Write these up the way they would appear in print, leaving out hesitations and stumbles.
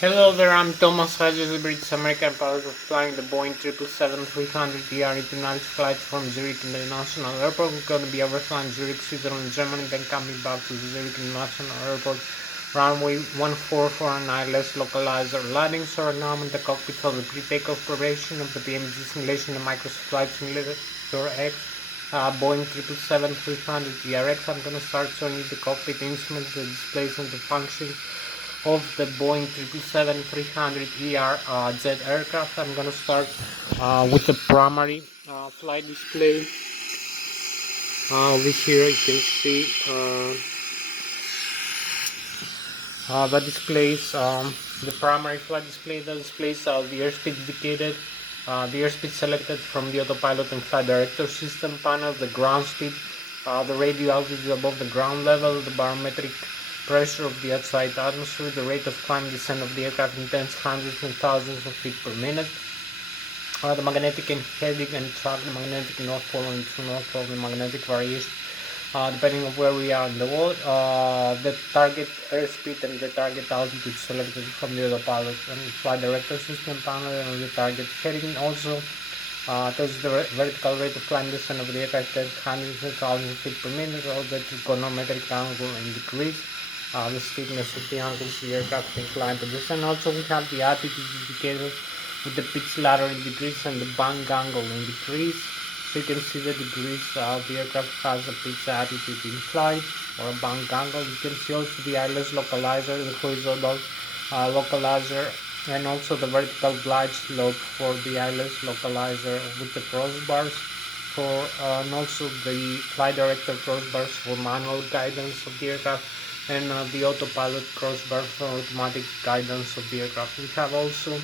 Hello there, I'm Thomas Hatsios, the British American pilot of flying the Boeing 777-300ER international flight from Zurich International Airport. We're going to be overflying Zurich, Switzerland, Germany, then coming back to the Zurich International Airport. Runway 1449 Lszh localizer landing. So right now I'm in the cockpit for the pre-takeoff preparation of the PMG simulation and Microsoft Flight Simulator X. Boeing 777-300ERX. I'm going to start showing you the cockpit instruments, the displays and the functions of the Boeing 777-300ER jet aircraft. I'm going to start with the primary flight display. Over here you can see that displays the primary flight display that displays the airspeed indicated, the airspeed selected from the autopilot and flight director system panel, the ground speed, the radio altitude above the ground level, the barometric pressure of the outside atmosphere, the rate of climb descent of the aircraft in tens, hundreds and thousands of feet per minute, the magnetic and heading and track, the magnetic north pole and true north pole, the magnetic variation depending on where we are in the world, the target airspeed and the target altitude selected from the autopilot and flight director system panel, and the target heading also tells the vertical rate of climb descent of the aircraft at hundreds and thousands of feet per minute, or the trigonometric angle and decrease, the steepness of the angles the aircraft can climb to descend. Also we have the attitude indicator with the pitch ladder in decrease and the bank angle in decrease. So you can see the degrees the aircraft has a pitch attitude in flight or a bank angle. You can see also the Lszh localizer, the horizontal localizer, and also the vertical glide slope for the Lszh localizer with the crossbars for and also the flight director crossbars for manual guidance of the aircraft, and the autopilot crossbar for automatic guidance of the aircraft. We have also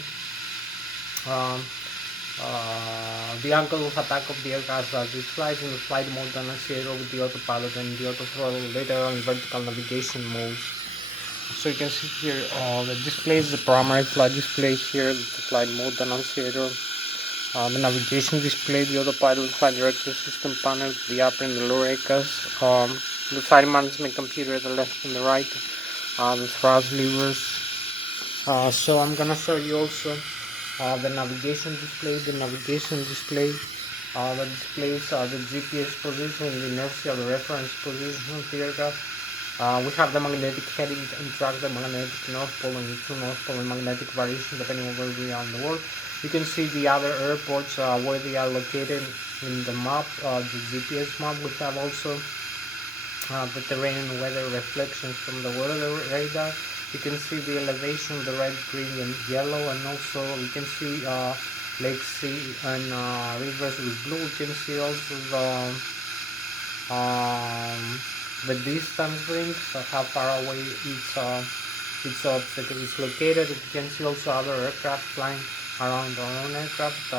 the angle of attack of the aircraft as it flies in the flight mode annunciator with the autopilot and the auto throttle, later on vertical navigation modes. So you can see here the displays, the primary flight display here, the flight mode annunciator, the navigation display, the autopilot flight director system panel, the upper and the lower ACAS, the flight management computer, the left and the right, the thrust levers. So I'm gonna show you also the navigation display. The navigation display that displays the GPS position, the inertial reference position of the aircraft. We have the magnetic heading and track, the magnetic north pole and the true north pole and magnetic variation depending on where we are in the world. You can see the other airports where they are located in the map, the GPS map. We have also the terrain and weather reflections from the weather radar. You can see the elevation, the red, green and yellow, and also you can see lakes, sea and rivers with blue. You can see also the distance rings, how far away each obstacle is located. You can see also other aircraft flying around our own aircraft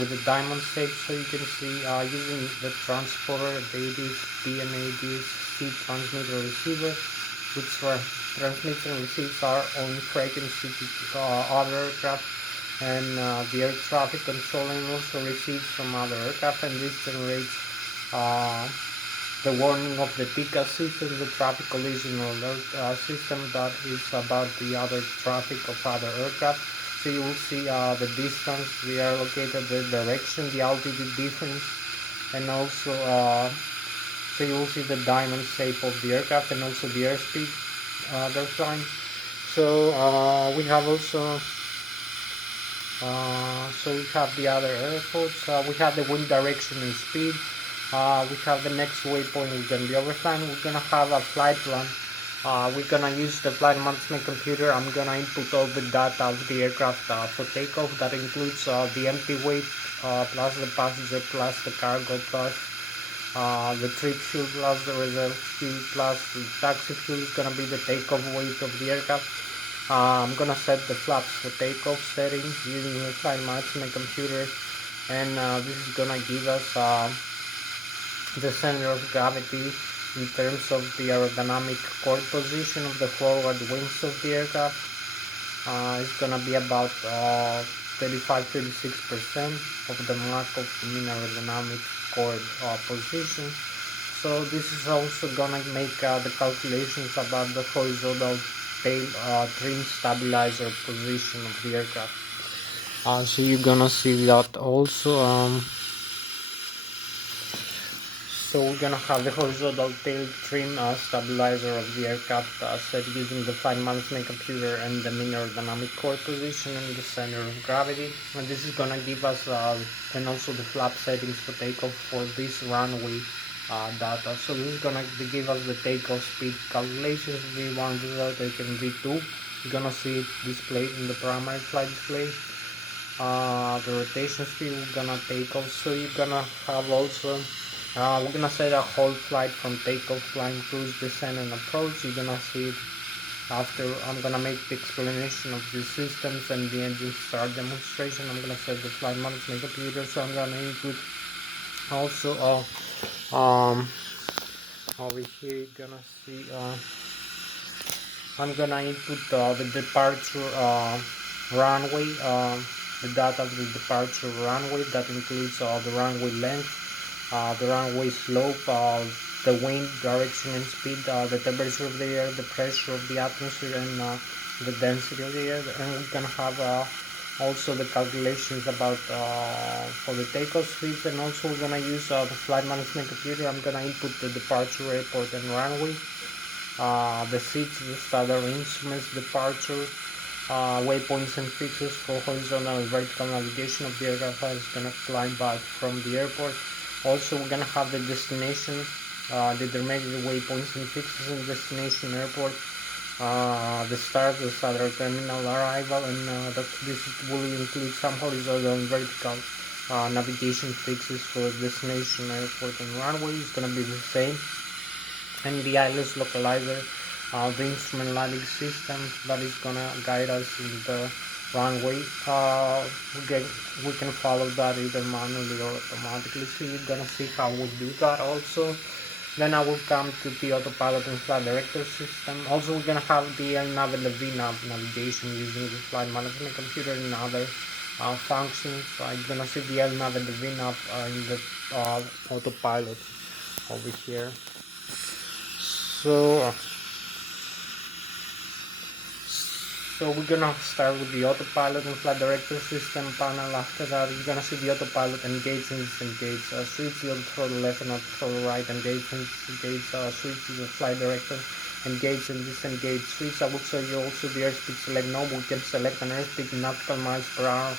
with the diamond shape. So you can see using the transporter, the ADs, B and ADs, C transmitter receiver, which transmits and receives our own frequency to other aircraft, and the air traffic controlling also receives from other aircraft, and this generates the warning of the TICA system, the traffic collision alert system, that is about the other traffic of other aircraft. So you will see the distance they are located, the direction, the altitude difference, and also so you will see the diamond shape of the aircraft and also the airspeed they're flying. So we have also so we have the other airports. We have the wind direction and speed. We have the next waypoint we're going to be overflying. We're going to have a flight plan. We're going to use the flight management computer. I'm going to input all the data of the aircraft for takeoff. That includes the empty weight plus the passenger plus the cargo plus the trip fuel plus the reserve fuel plus the taxi fuel is going to be the takeoff weight of the aircraft. I'm going to set the flaps for takeoff settings using the flight management computer, and this is going to give us the center of gravity in terms of the aerodynamic chord position of the forward wings of the aircraft. It's going to be about 35-36% of the mark of the mean aerodynamic chord position. So this is also gonna make the calculations about the horizontal tail trim stabilizer position of the aircraft. So you're gonna see that also. So we're gonna have the horizontal tail trim stabilizer of the aircraft set using the flight management computer and the main aerodynamic core position in the center of gravity. And this is gonna give us and also the flap settings for takeoff for this runway data. So this is gonna give us the takeoff speed calculations, V1, V0, and V2. You're gonna see it displayed in the primary flight display. The rotation speed we're gonna take off. So you're gonna have also we're gonna set a whole flight from takeoff, flying, cruise, descent, and approach. You're gonna see it after I'm gonna make the explanation of the systems and the engine start demonstration. I'm gonna set the flight management computer, so I'm gonna input also over here you're gonna see I'm gonna input the departure runway, the data of the departure runway. That includes the runway length, the runway slope, the wind direction and speed, the temperature of the air, the pressure of the atmosphere, and the density of the air. And we're gonna have also the calculations about for the takeoff speeds, and also we're gonna use the flight management computer. I'm gonna input the departure, airport, and runway, the seats, the standard instruments, departure, waypoints and fixes for horizontal and vertical navigation of the aircraft as it's gonna climb back from the airport. Also, we're gonna have the destination, the intermediate waypoints and fixes in destination airport, the start, the standard terminal arrival, and this will include some horizontal and vertical navigation fixes for destination airport and runway. It's gonna be the same. And the Ilsloc localizer, the instrument landing system that is gonna guide us in the runway. We can follow that either manually or automatically. So you're gonna see how we do that also. Then I will come to the autopilot and flight director system. Also, we're gonna have the LNAV and the VNAV navigation using the flight management computer and other functions. I'm gonna see the LNAV and the VNAV in the autopilot over here. So we're gonna start with the autopilot and flight director system panel. After that, you're gonna see the autopilot engage and disengage switch, the throttle left and throttle right, engage and disengage switch, the flight director engage and disengage switch. I will show you also the airspeed select knob. We can select an airspeed in nautical miles per hour,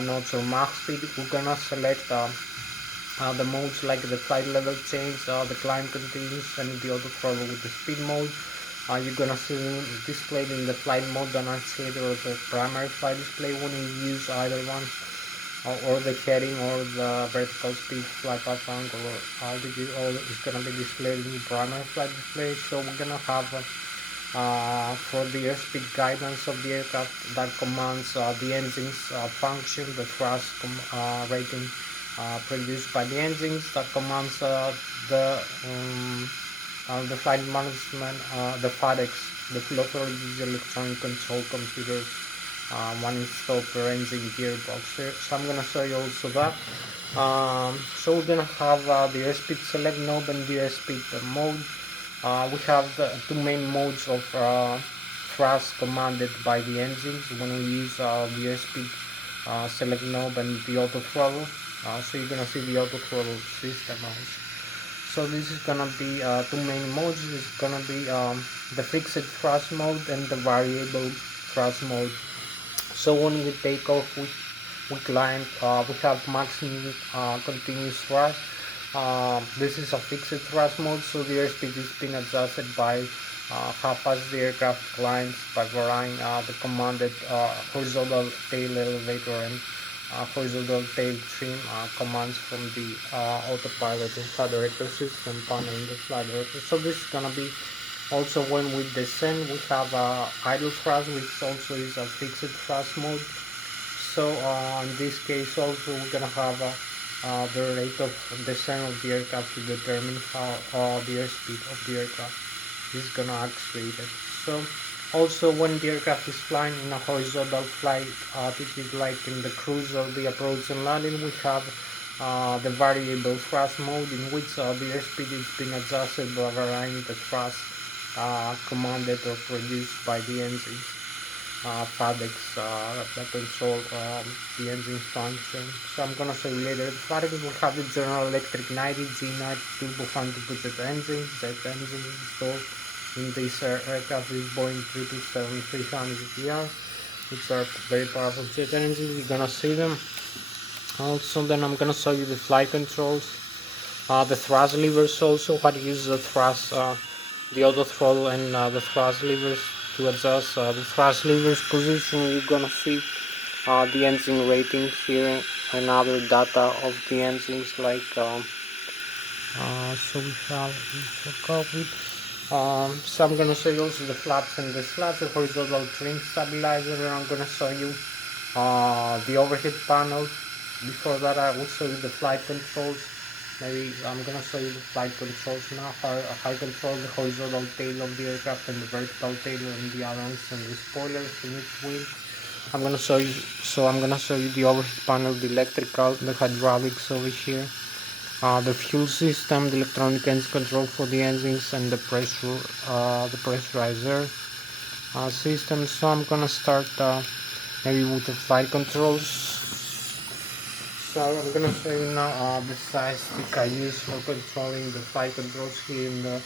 knots or Mach speed. We're gonna select the modes like the flight level change, the climb continuous, and the auto throttle with the speed mode. You're gonna see displayed in the flight mode, the annunciator or the primary flight display when you use either one, or the heading or the vertical speed, flight path angle, or altitude. All is gonna be displayed in the primary flight display. So we're gonna have for the airspeed guidance of the aircraft that commands the engine's function, the thrust rating produced by the engines, that commands the flight management, the FADEX, the fuel authority's electronic control computers, one installed per engine gearbox. So I'm gonna show you also that. So we're gonna have the airspeed select knob and the airspeed mode. We have the two main modes of thrust commanded by the engines when we use the airspeed select knob and the auto throttle. So you're gonna see the auto throttle system also. So this is gonna be two main modes. It's gonna be the fixed thrust mode and the variable thrust mode. So when we take off, we climb, we have maximum continuous thrust. This is a fixed thrust mode, so the airspeed is being adjusted by how fast the aircraft climbs by varying the commanded horizontal tail elevator and horizontal tail trim commands from the autopilot and flight director system panel in the flight director. So this is gonna be also when we descend. We have idle thrust, which also is a fixed thrust mode. So in this case also we're gonna have the rate of descent of the aircraft to determine how the airspeed of the aircraft is gonna actuate it. So also when the aircraft is flying in a horizontal flight altitude like in the cruise or the approach and landing, we have the variable thrust mode in which the airspeed is being adjusted by varying the thrust commanded or produced by the engine fabrics that control the engine function. So I'm gonna show you later. The fabric will have the General Electric 90 G92 250 engine, jet engine installed in this aircraft is Boeing 737-300ER, which are very powerful jet engines. You're gonna see them. Also, then I'm gonna show you the flight controls, the thrust levers, also how to use the thrust, the auto throttle and the thrust levers to adjust the thrust levers position. You're gonna see the engine rating here and other data of the engines, like so we have copied. So I'm gonna show you also the flaps and the slats, the horizontal trim stabilizer, and I'm gonna show you the overhead panel. Before that, I will show you the flight controls. Maybe I'm gonna show you the flight controls now. How I control the horizontal tail of the aircraft and the vertical tail and the ailerons and the spoilers in each wing. I'm gonna show you. So I'm gonna show you the overhead panel, the electrical, the hydraulics over here, the fuel system, the electronic engine control for the engines, and the pressurizer system. So I'm gonna start maybe with the flight controls. So I'm gonna show you now the size stick I use for controlling the flight controls here in the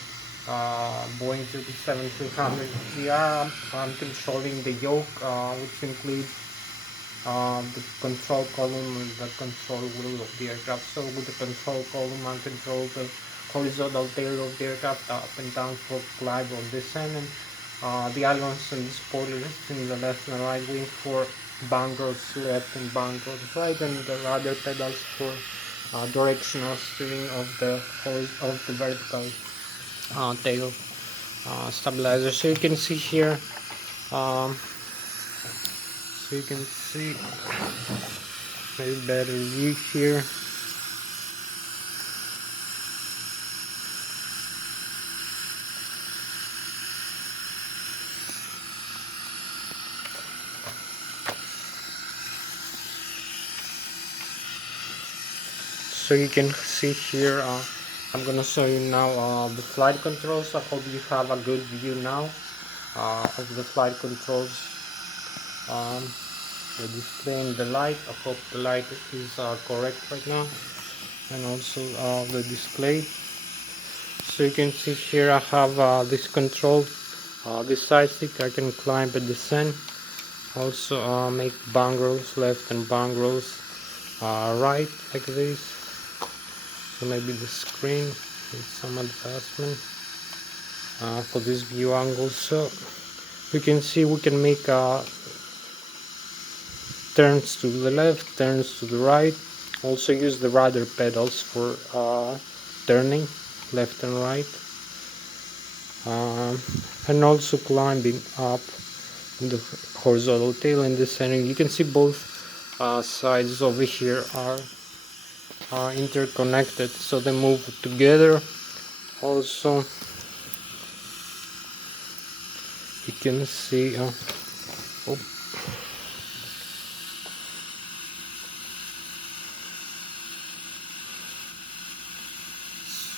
Boeing 737-300ER. I'm controlling the yoke, which includes the control column and the control wheel of the aircraft. So with the control column, I control the horizontal tail of the aircraft up and down for glide or descent, and the ailerons and the spoilers in the left and right wing for bangles left and bangles right, and the rudder pedals for directional steering of the vertical tail stabilizer. So you can see here, so you can see maybe better view here. So you can see here, I'm gonna show you now the flight controls. I hope you have a good view now of the flight controls. The display and the light. I hope the light is correct right now, and also the display. So you can see here I have this control, this side stick. I can climb and descend. Also make bang rolls left and bang rolls right, like this. So maybe the screen needs some adjustment for this view angle. So you can see we can make turns to the left, turns to the right. Also use the rudder pedals for turning left and right, and also climbing up the horizontal tail and descending. You can see both sides over here are interconnected, so they move together. Also you can see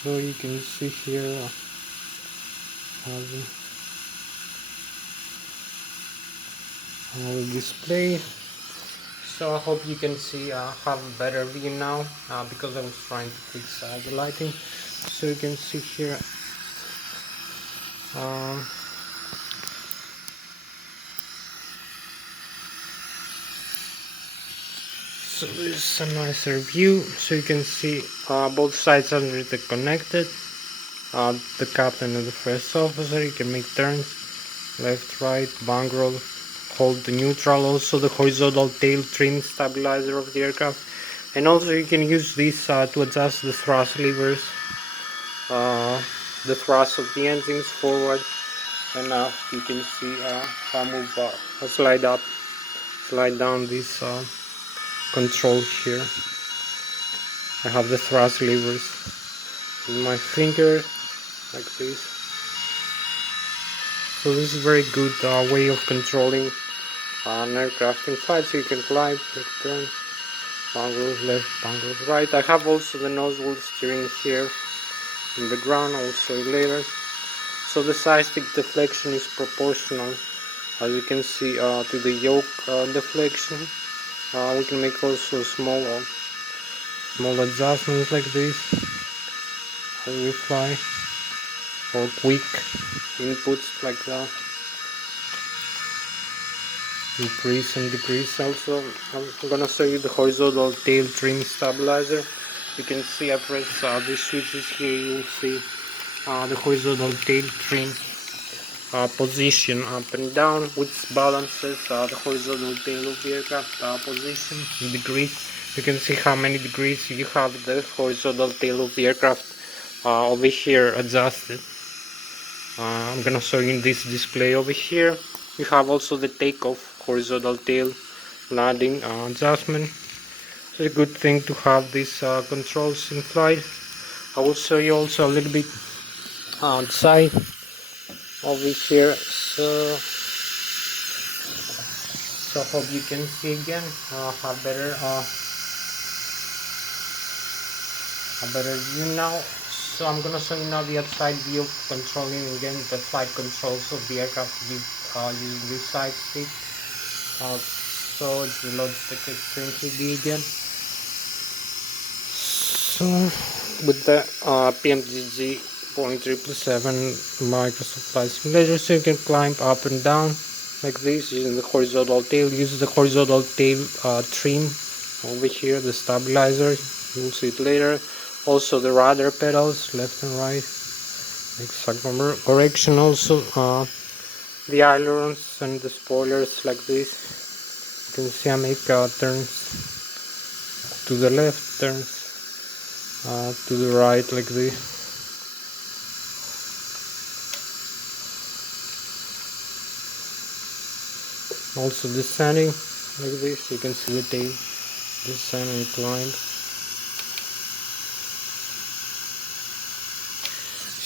so you can see here the display. So I hope you can see have a better view now, because I was trying to fix the lighting. So you can see here so this is a nicer view. So you can see both sides are interconnected. The captain and the first officer, you can make turns left, right, bang roll, hold the neutral. Also the horizontal tail trim stabilizer of the aircraft, and also you can use this to adjust the thrust levers, the thrust of the engines forward, and now you can see how I move slide up, slide down this control here. I have the thrust levers with my finger like this. So this is very good way of controlling an aircraft in flight. So you can climb, turn, bangles left, bangles right. I have also the nose wheel steering here in the ground, I'll show you later. So the seismic deflection is proportional, as you can see, to the yoke deflection. We can make also small adjustments like this as we fly, or quick inputs like that. Increase and decrease. Also, I'm gonna show you the horizontal tail trim stabilizer. You can see I press these switches here. You will see the horizontal tail trim position up and down, which balances the horizontal tail of the aircraft position in degrees. You can see how many degrees you have the horizontal tail of the aircraft over here adjusted. I'm gonna show you this display over here. You have also the takeoff horizontal tail landing adjustment. It's a good thing to have these controls in flight. I will show you also a little bit outside over here. So hope you can see again a better view now. So I'm gonna show you now the outside view of controlling again the flight controls of the aircraft using this side stick. So it's the Lszh Extreme 3D again. So with the PMGG Boeing 777 Microsoft Flight Simulator, so you can climb up and down like this using the horizontal tail. Use the horizontal tail trim over here, the stabilizer. You will see it later. Also the rudder pedals, left and right, exact correction. Also the ailerons and the spoilers like this. You can see I make turns to the left, turns to the right like this. Also descending like this. You can see the tail descend and climb.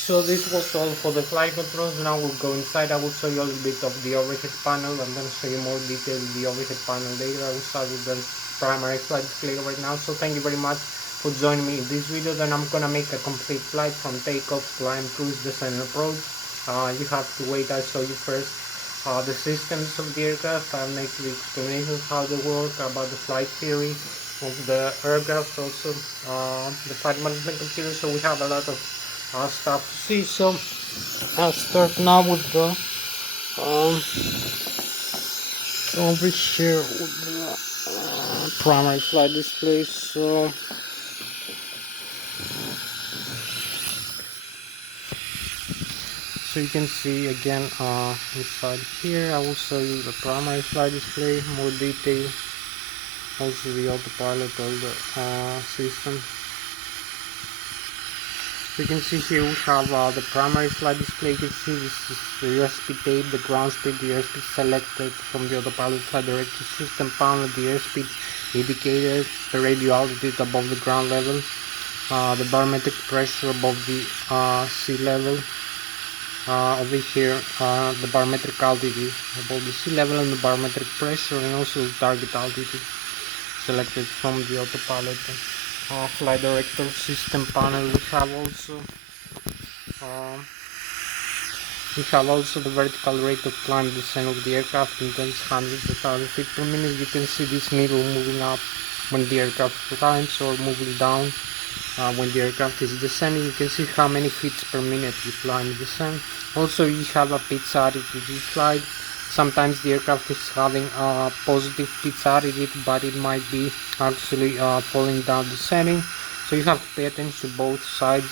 So this was all for the flight controls. Now we'll go inside. I will show you a little bit of the overhead panel. I'm going to show you more detail of the overhead panel later. I will start with the primary flight display right now. So thank you very much for joining me in this video. Then I'm going to make a complete flight from takeoff, climb, cruise, descent, and approach. You have to wait. I'll show you first the systems of the aircraft. I'll make the explanations how they work, about the flight theory of the aircraft, also the flight management computer. So we have a lot of stuff to see. So I'll start now with the over here with the primary flight display. So you can see again inside here. I will show you the primary flight display, more detail, also the autopilot, all the system. You can see here we have the primary flight display. You can see this is the airspeed tape, the ground speed, the airspeed selected from the autopilot flight director system panel, the airspeed indicator, the radio altitude above the ground level, the barometric pressure above the sea level. Over here, the barometric altitude above the sea level, and the barometric pressure, and also the target altitude selected from the autopilot flight director system panel. We have also the vertical rate of climb descent of the aircraft in tens, hundreds of thousands feet per minute. You can see this needle moving up when the aircraft climbs, or moving down when the aircraft is descending. You can see how many feet per minute you climb and descend. Also, you have a pitch attitude in flight. Sometimes the aircraft is having a positive pitch attitude, but it might be actually falling down descending. So you have to pay attention to both sides,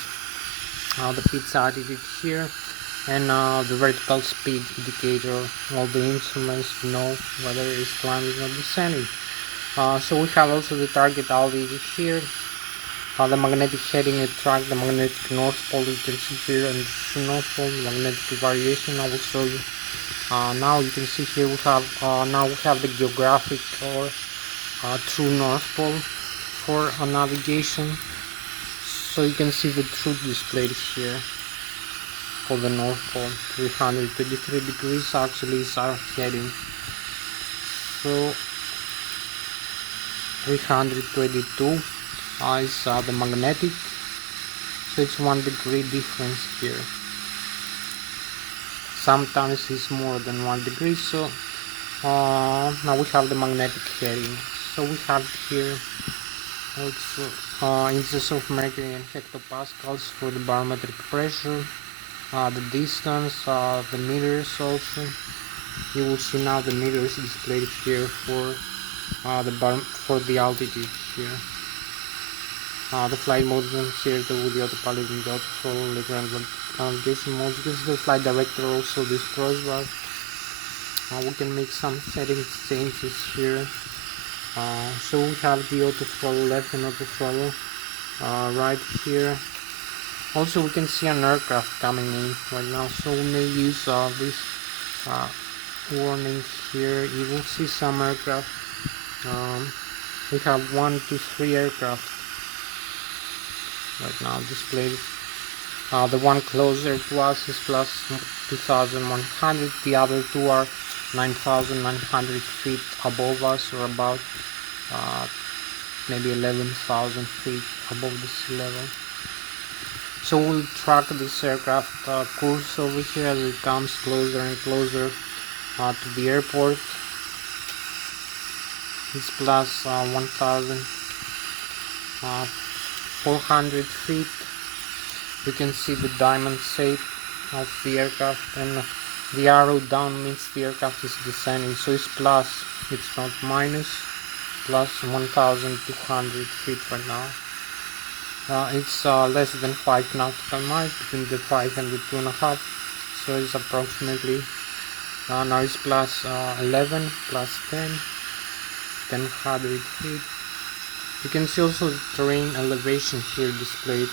the pitch attitude here and the vertical speed indicator, all the instruments to know whether it's climbing or descending. So we have also the target altitude here, the magnetic heading and track, the magnetic north pole. You can see here, and the north pole, magnetic variation. I will show you. Now you can see here we have the geographic or true north pole for navigation. So you can see the truth displayed here for the north pole. 323 degrees actually is our heading. So 322 is the magnetic. So it's 1 degree difference here. sometimes it's more than 1 degree. So now we have the magnetic heading. So we have here also inches of mercury and hectopascals for the barometric pressure, the distance, the meters also. You will see now the meters displayed here for the altitude here. The flight mode is here with the autopilot and the autothrottle, the ground navigation mode. You can see the flight director also this crossbar. We can make some settings changes here. So we have the autothrottle left and autothrottle right here. Also we can see an aircraft coming in right now, so we may use this warning here. You will see some aircraft. We have 1, 2, 3 aircraft right now displayed. The one closer to us is plus 2,100, the other two are 9,900 feet above us, or about maybe 11,000 feet above the sea level. So we'll track this aircraft course over here as it comes closer and closer to the airport. It's plus 1,400 feet. You can see the diamond shape of the aircraft, and the arrow down means the aircraft is descending, so it's plus, it's not minus. Plus 1,200 feet right now. It's less than 5 nautical miles, between the 5 and the 2.5, so it's approximately now it's plus 11, plus 10, 1,000 feet. You can see also the terrain elevation here displayed,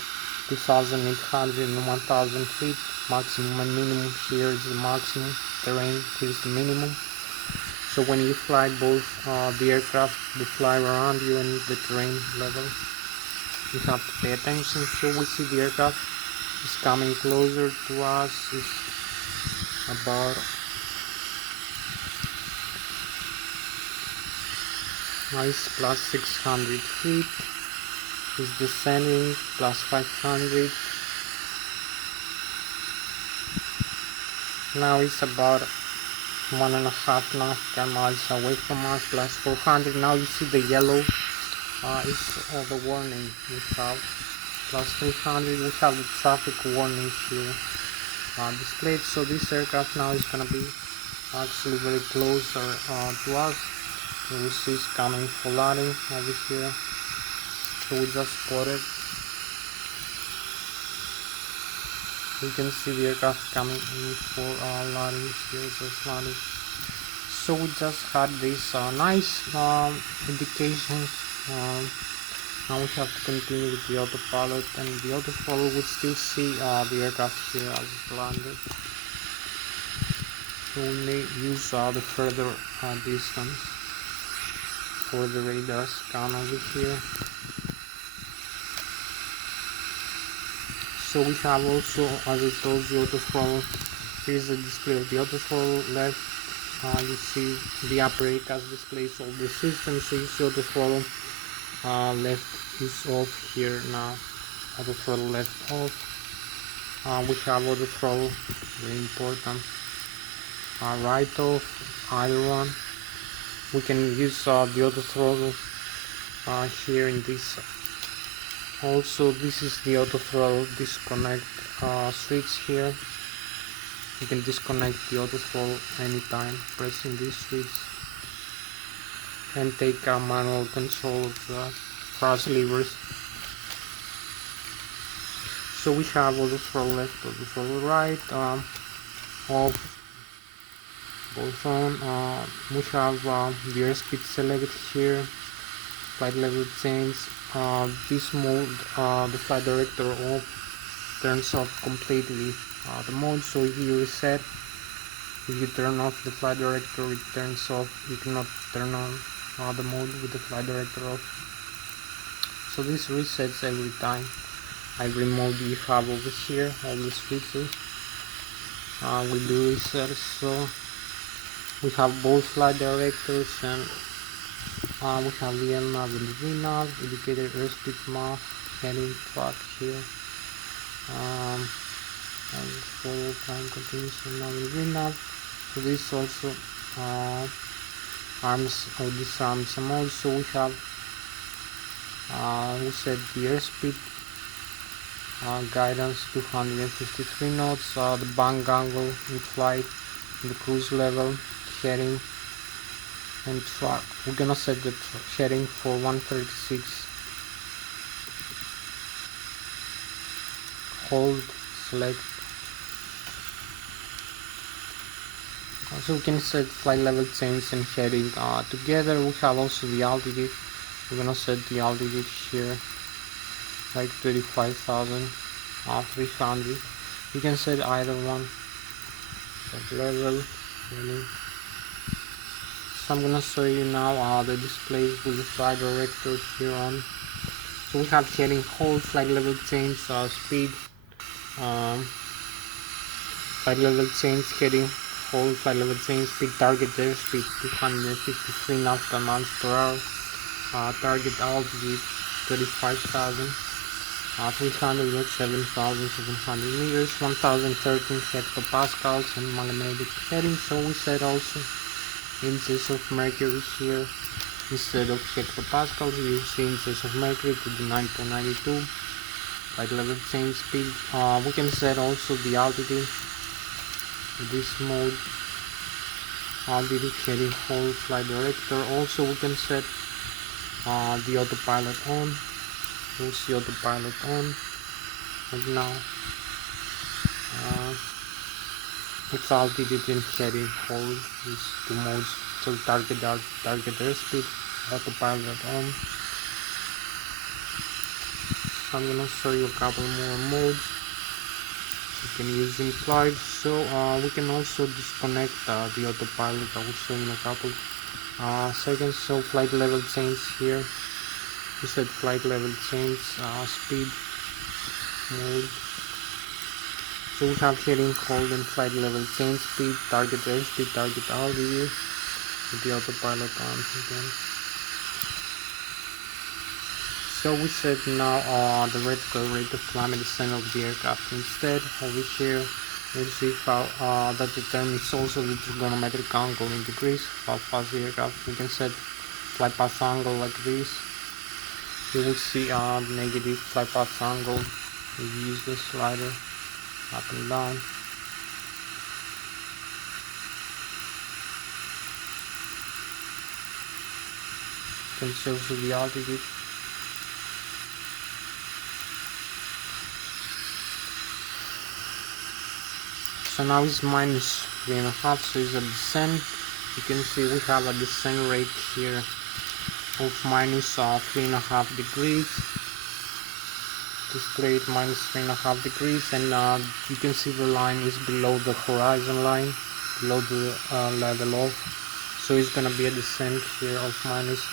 2,800 and 1,000 feet. Maximum and minimum here is the maximum, terrain here is the minimum. So when you fly both the aircraft, they fly around you and the terrain level, you have to pay attention. So we see the aircraft is coming closer to us. It's about nice plus 600 feet. It's descending plus 500. Now it's about 1.5 nautical miles away from us, plus 400. Now you see the yellow is the warning we have, plus 300. We have the traffic warning here displayed. So this aircraft now is going to be actually very close to us. You will see it's coming for landing over here. So we just spotted. You can see the aircraft coming in for landing here, just landing. So we just had these nice indications. Now we have to continue with the autopilot, and the autopilot would still see the aircraft here as it landed. So we may use the further distance for the radar scan over here. So we have also, as I told you, autothrottle. Here's the display of the autothrottle. Left, you see the upper ACAS displays all the systems. So you see autothrottle left is off here now. Autothrottle left off. We have autothrottle, very important. Right off, either one. We can use the autothrottle here in this. Also, this is the autothrottle disconnect switch here. You can disconnect the autothrottle anytime pressing this switch, and take manual control of the thrust levers. So we have autothrottle left, autothrottle right, off, both on. We have the airspeed selected here, flight level change. This mode, the flight director off, turns off completely the mode. So if you reset, if you turn off the flight director, it turns off. You cannot turn on the mode with the flight director off. So this resets every time. Every mode you have over here, all the switches will be reset. So we have both flight directors, and we have the LNAV and the VNAV, indicated airspeed map, heading track here. and forward time continues, so now we green nav. So this also arms or disarms them. Also we have we set the airspeed guidance 253 knots, the bank angle in flight, the cruise level, heading, and track. We're gonna set the heading for 136. Hold, select. So we can set flight level change and heading together. We have also the altitude. We're gonna set the altitude here like 35,300. You can set either one. Set level. Really. So I'm gonna show you now the displays with the flight director here on. So we have heading, hold, flight level change, speed, flight level change, heading, hold, flight level change, speed, target airspeed 253 knots per miles per hour, target altitude 35,300 at 7,700 meters, 1013 hectopascals and magnetic heading. So we set also inches of mercury here. Instead of hectopascals, you see inches of mercury to the 9.92. Flight level change speed. We can set also the altitude. This mode, altitude, heading, hold, flight director. Also, we can set the autopilot on. We'll see autopilot on. And now, it's altitude and heading, hold. These two modes. So target airspeed. Autopilot on. So I'm gonna show you a couple more modes you can use in flight. So we can also disconnect the autopilot. I will show you in a couple seconds. So flight level change here. We set flight level change, speed mode. So we have heading, hold, and flight level change, speed, target airspeed, target altitude. With the autopilot on again. So we set now the vertical rate of climb and descent of the aircraft. Instead, over here, we'll see how that determines also the trigonometric angle in degrees, how fast the aircraft. We can set flight path angle like this. You will see negative flight path angle. We use the slider up and down. You can see also the altitude. So now it's minus 3.5, so it's a descent. You can see we have a descent rate here of minus 3.5 degrees. Displayed minus 3.5 degrees, and you can see the line is below the horizon line, below the level of. So it's gonna be a descent here of minus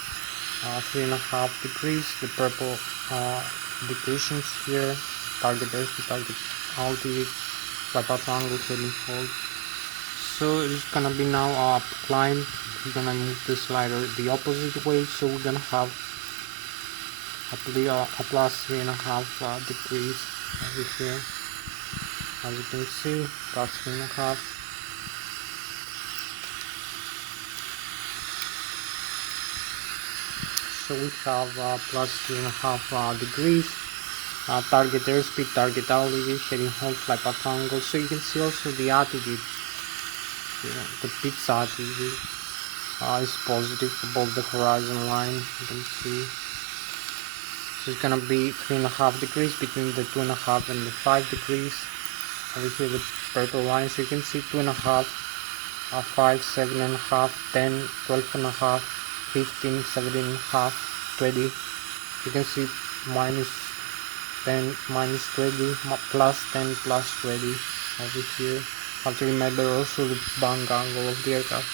3.5 degrees. The purple indications here, target airspeed, target altitude, flight path angle, heading, hold. So it's gonna be now a climb. We're gonna move the slider the opposite way, so we're gonna have a plus 3.5 degrees over here. As you can see, plus 3.5. So we have plus 3.5 degrees. Target airspeed, target altitude, heading, hold, flight path angle. So you can see also the altitude. The pitch altitude is positive above the horizon line. You can see. So it's gonna be 3.5 degrees between the 2.5 and the 5 degrees. Over here the purple line. So you can see 2.5, 5, 7.5, 10, 12.5, 15, 17.5, 20. You can see minus 10, minus 20, plus 10, plus 20 over here. Have to remember also the bank angle of the aircraft.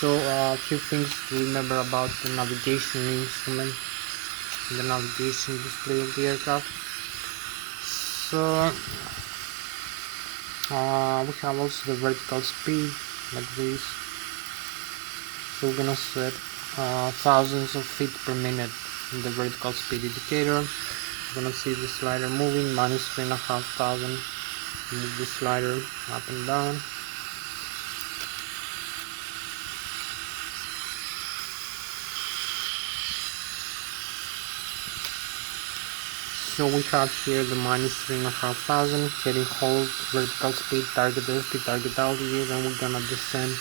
So a few things to remember about the navigation instrument, the navigation display of the aircraft. So we have also the vertical speed like this. So we're gonna set thousands of feet per minute in the vertical speed indicator. You're gonna see the slider moving minus 3,500 Move the slider up and down. So we have here the -3,500, heading hold, vertical speed, target airspeed, target altitude, and we're gonna descend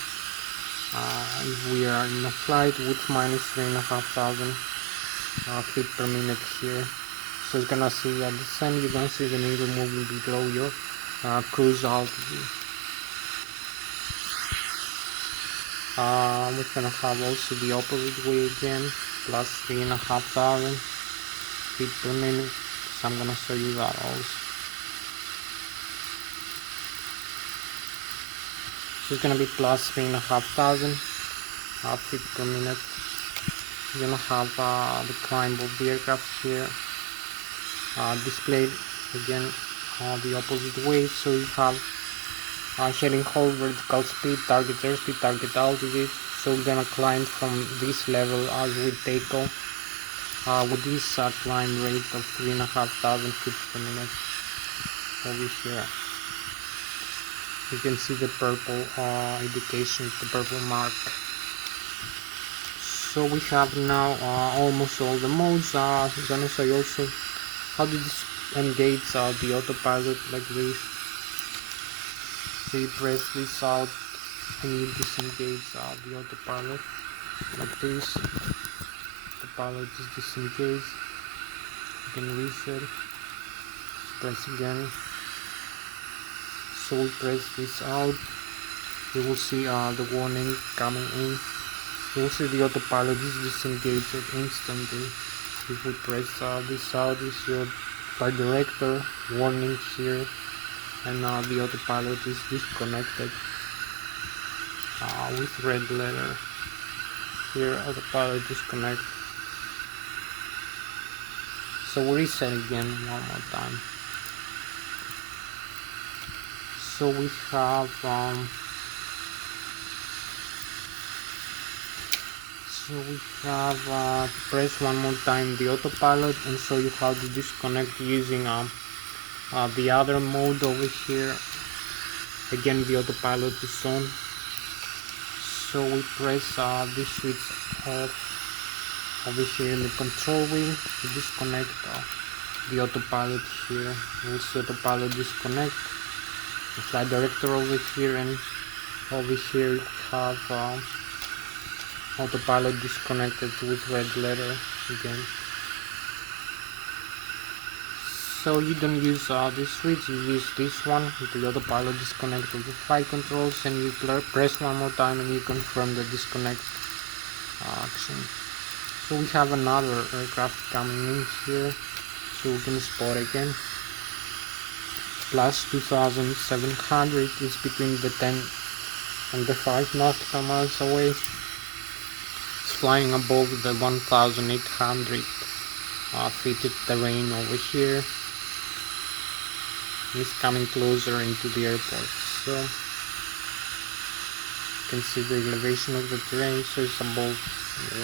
if we are in a flight with -3,500 feet per minute here. So it's gonna see at descent, you're gonna see the needle moving below your cruise altitude. We're gonna have also the opposite way again, +3,500 feet per minute. So I'm gonna show you that also. So it's gonna be +3,500 feet per minute. You're gonna have the climb of the aircraft here displayed again the opposite way. So you have heading hold, vertical speed, target airspeed, target altitude. So we're gonna climb from this level as we take off with this climb rate of 3,500 feet per minute over here. You can see the purple indication, the purple mark. So we have now almost all the modes. I'm gonna show you also how to engage the autopilot like this. So you press this out and you disengage the autopilot like this. The pilot is disengaged. You can reset, press again. So we press this out, you will see the warning coming in. You will see the autopilot is disengaged instantly. If we press this out, you see your flight director warning here, and the autopilot is disconnected with red letter here. Autopilot disconnect. So we reset again one more time. So we have press one more time the autopilot and show you how to disconnect using the other mode over here. Again, the autopilot is on. So we press this switch off over here in the control wheel to disconnect the autopilot here. We'll see autopilot disconnect. The flight director over here, and over here we have autopilot disconnected with red letter again. So you don't use this switch, you use this one, the autopilot disconnect of the flight controls, and you press one more time and you confirm the disconnect action. So we have another aircraft coming in here, so we can spot again. +2,700 is between the 10 and the 5 nautical miles away. It's flying above the 1,800 feet of terrain over here. It's coming closer into the airport. So you can see the elevation of the terrain, so it's above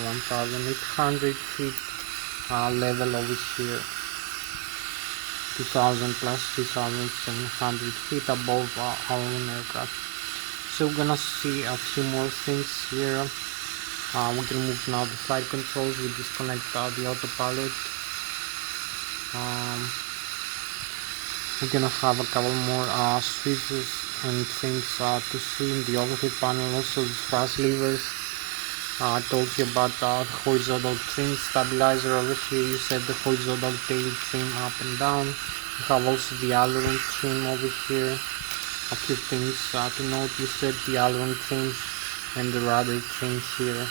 1,800 feet level over here. 2,000 plus 2,700 feet above our own aircraft. So we're gonna see a few more things here. We can move now the flight controls. We disconnect the autopilot. We're gonna have a couple more switches and things to see in the overhead panel. Also the thrust levers. I told you about the horizontal trim stabilizer over here. You set the horizontal tail trim up and down. You have also the aileron trim over here. A few things to note: you set the aileron trim and the rudder trim here.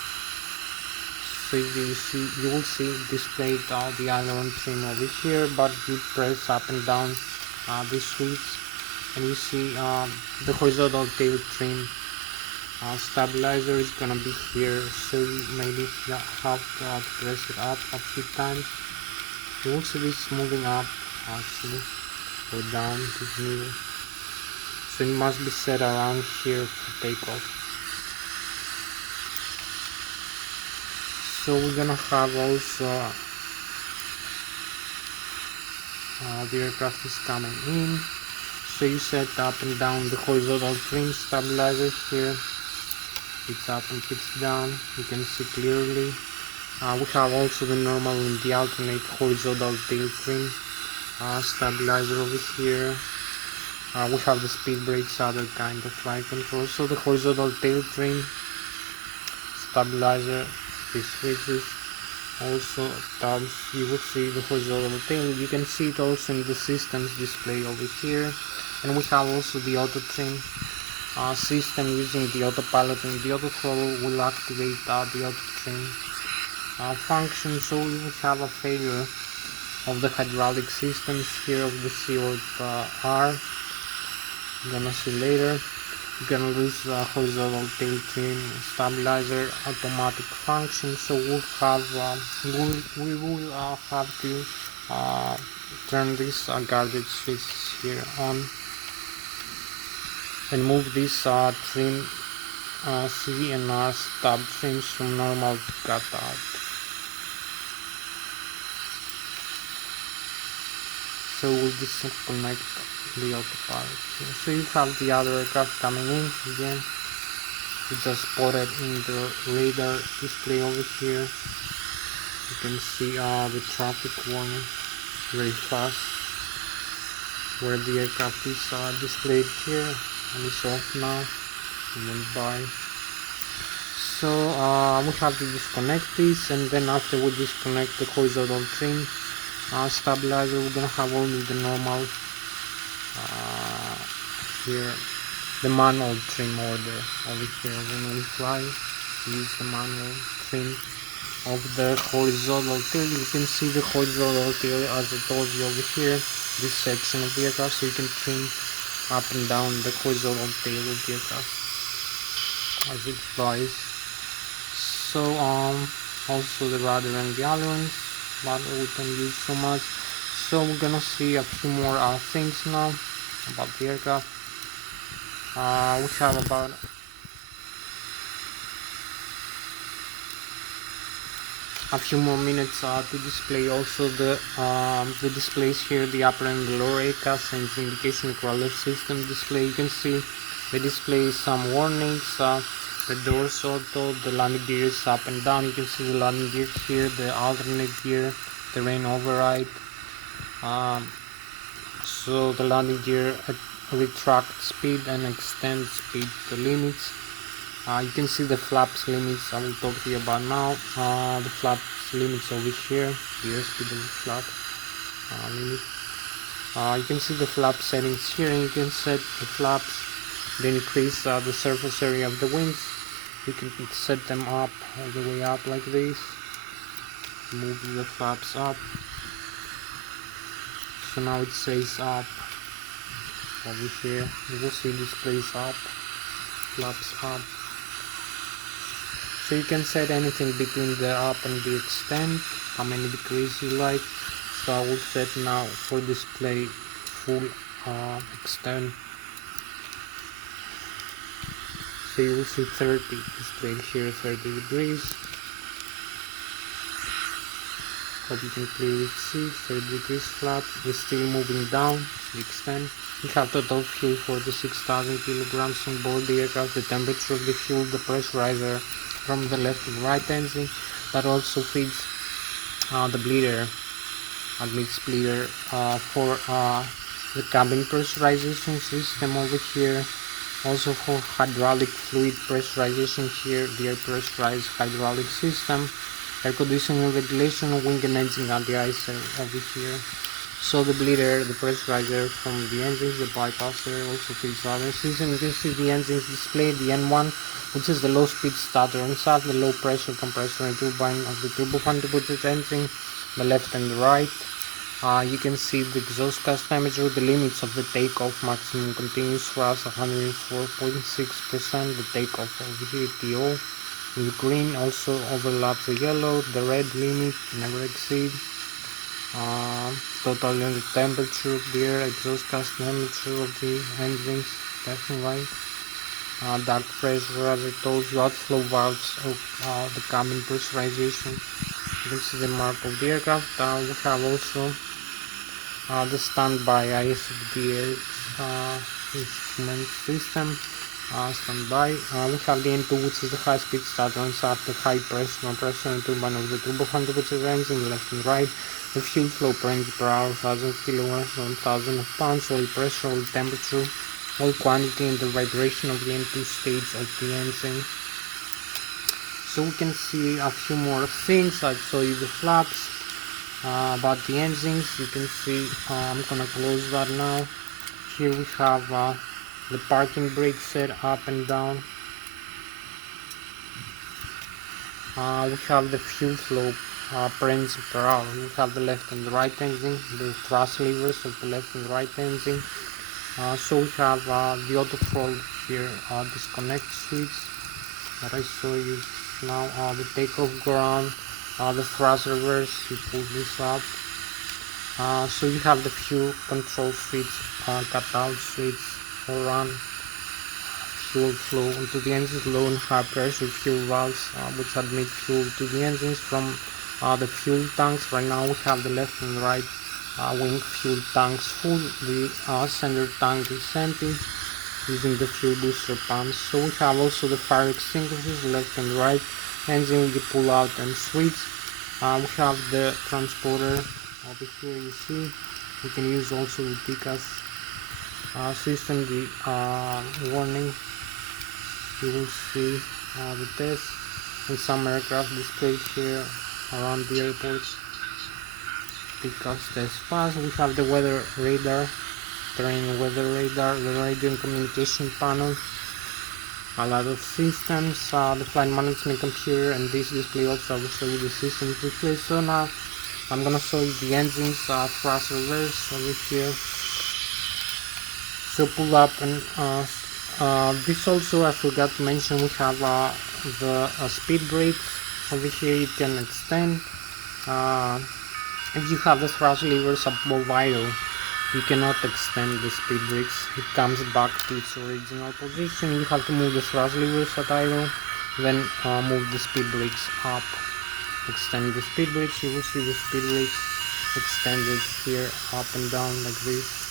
So you will see displayed the aileron trim over here, but you press up and down this switch and you see the horizontal tail trim stabilizer is gonna be here, so you maybe have to press it up a few times. You will see this moving up actually, or down this needle, so it must be set around here for takeoff. So we're gonna have also the aircraft is coming in, So you set up and down the horizontal trim stabilizer here. It's up and it's down, you can see clearly. We have also the normal and the alternate horizontal tail trim stabilizer over here. We have the speed brakes, other kind of flight control. So the horizontal tail trim stabilizer, these switches, also tabs, you will see the horizontal tail. You can see it also in the systems display over here. And we have also the auto trim system using the autopilot, and the auto throttle will activate the auto trim function. So we will have a failure of the hydraulic systems here of the C or R. You're gonna see later. You're gonna lose horizontal tail trim stabilizer automatic function. So we'll have we will have to turn this garbage switch here on and move this trim C and R stub trims from normal to cut out. So we'll disconnect the autopilot here. So you have the other aircraft coming in again. It's just spotted in the radar display over here. You can see the traffic warning very fast where the aircraft is displayed here, and it's off now and then by. So we have to disconnect this, and then after we disconnect the horizontal trim stabilizer, we're gonna have only the normal here, the manual trim order over here. When we fly, use the manual trim of the horizontal tail. You can see the horizontal tail as I told you over here, this section of the aircraft, so you can trim up and down the horizontal tail of the aircraft as it flies. So also the rudder and the ailerons, but we can use so much. So we're gonna see a few more things now about the aircraft. We have about a few more minutes to display also the displays here, the upper and the lower ACAS and the indication crawler system display. You can see they display some warnings, the doors auto, the landing gear is up and down. You can see the landing gear here, the alternate gear, terrain override. So the landing gear retract speed and extend speed to limits. You can see the flaps limits I will talk to you about now. The flaps limits over here, the airspeed of the flap limit. You can see the flap settings here, and you can set the flaps, then increase the surface area of the wings. You can set them up all the way up like this, move the flaps up. So now it says up over here. You will see displays up, flaps up. So you can set anything between the up and the extend, how many degrees you like. So I will set now for display full extend. So you will see 30 displayed here, 30 degrees. Hope you can clearly see 30 degrees flat. We're still moving down the extend. We have total fuel for the 6,000 kilograms on board the aircraft, the temperature of the fuel, the pressurizer from the left and right engine. That also feeds the bleeder, admits bleeder for the cabin pressurization system over here. Also for hydraulic fluid pressurization here, the air pressurized hydraulic system, air conditioning and ventilation, wing and engine anti-icer over here. So the bleeder, the pressurizer from the engines, the bypasser also feeds the other system. You can see the engines displayed, the N1, which is the low speed starter on south, the low pressure compressor and turbine of the turbofan turbocharged engine, the left and the right. You can see the exhaust gas temperature, the limits of the takeoff, maximum continuous thrust 104.6%, the takeoff over here TO. The green also overlaps the yellow, the red limit never exceed. Total unit temperature of the air, exhaust gas temperature of the engines, left and right. Dark pressure, as I told you, outflow valves of the cabin pressurization. You can see the mark of the aircraft. We have also the standby ISDS instrument system. Standby. We have the N2, which is the high speed starter and after high pressure and turbine of the turbofan, which is engine left and right. The fuel flow per engine per hour, 1000 kilowatts, 1000 pounds, oil pressure, oil temperature, oil quantity, and the vibration of the N2 stage of the engine. So we can see a few more things. I'll show you the flaps about the engines. You can see, I'm gonna close that now. Here we have the parking brake set up and down. We have the fuel flow per engine per hour. We have the left and the right engine, the thrust levers of the left and right engine. So we have the auto throttle here, disconnect switch that I show you now, the takeoff ground, the thrust reverse. You pull this up. So you have the fuel control switch, cut out switch for run fuel flow into the engines, low and high pressure fuel valves which admit fuel to the engines from the fuel tanks. Right now we have the left and right wing fuel tanks full. The center tank is empty using the fuel booster pumps. So we have also the fire extinguishers, left and right engine. You pull out and switch. We have the transporter over here. You see we can use also the TCAS system, the warning. You will see the test in some aircraft displayed here around the airports. TCAS test fast. We have the weather radar, terrain weather radar, the radio and communication panel, a lot of systems, the flight management computer, and this display also I will show you the systems display. So now I'm gonna show you the engines, thrust reverse over here. So pull up and this also I forgot to mention, we have the speed brakes over here. You can extend. If you have the thrust levers above idle, you cannot extend the speed brakes. It comes back to its original position. You have to move the thrust levers at idle, then move the speed brakes up. Extend the speed brakes. You will see the speed brakes extended here, up and down like this.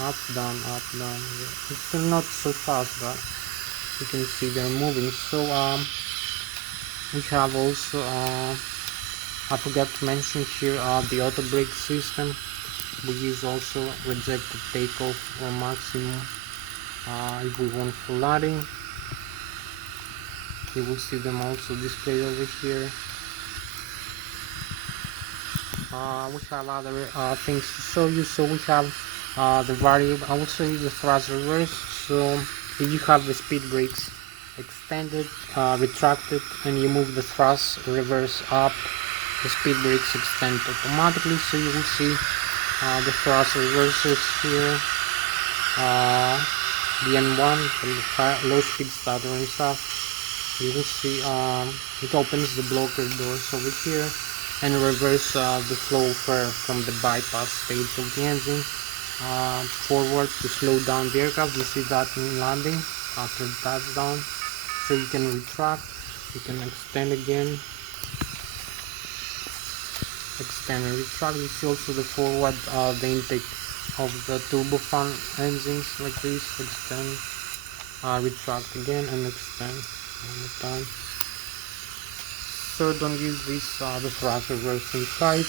Up, down, up, down. It's still not so fast, but you can see they're moving. So we have also I forgot to mention here the auto brake system. We use also rejected takeoff or maximum if we want full loading. You will see them also displayed over here. We have other things to show you. So we have the variable. I will show you the thrust reverse. So if you have the speed brakes extended, retracted, and you move the thrust reverse up, the speed brakes extend automatically. So you will see the thrust reverses here, the N1, the low speed starter and stuff. You will see it opens the blocker doors over here and reverse the flow from the bypass stage of the engine forward to slow down the aircraft. You see that in landing after the touchdown. So you can retract, you can extend again, extend and retract. You see also the forward, the intake of the turbofan engines like this. Extend, retract again, and extend one more time. So don't use this the thrust reverse inside,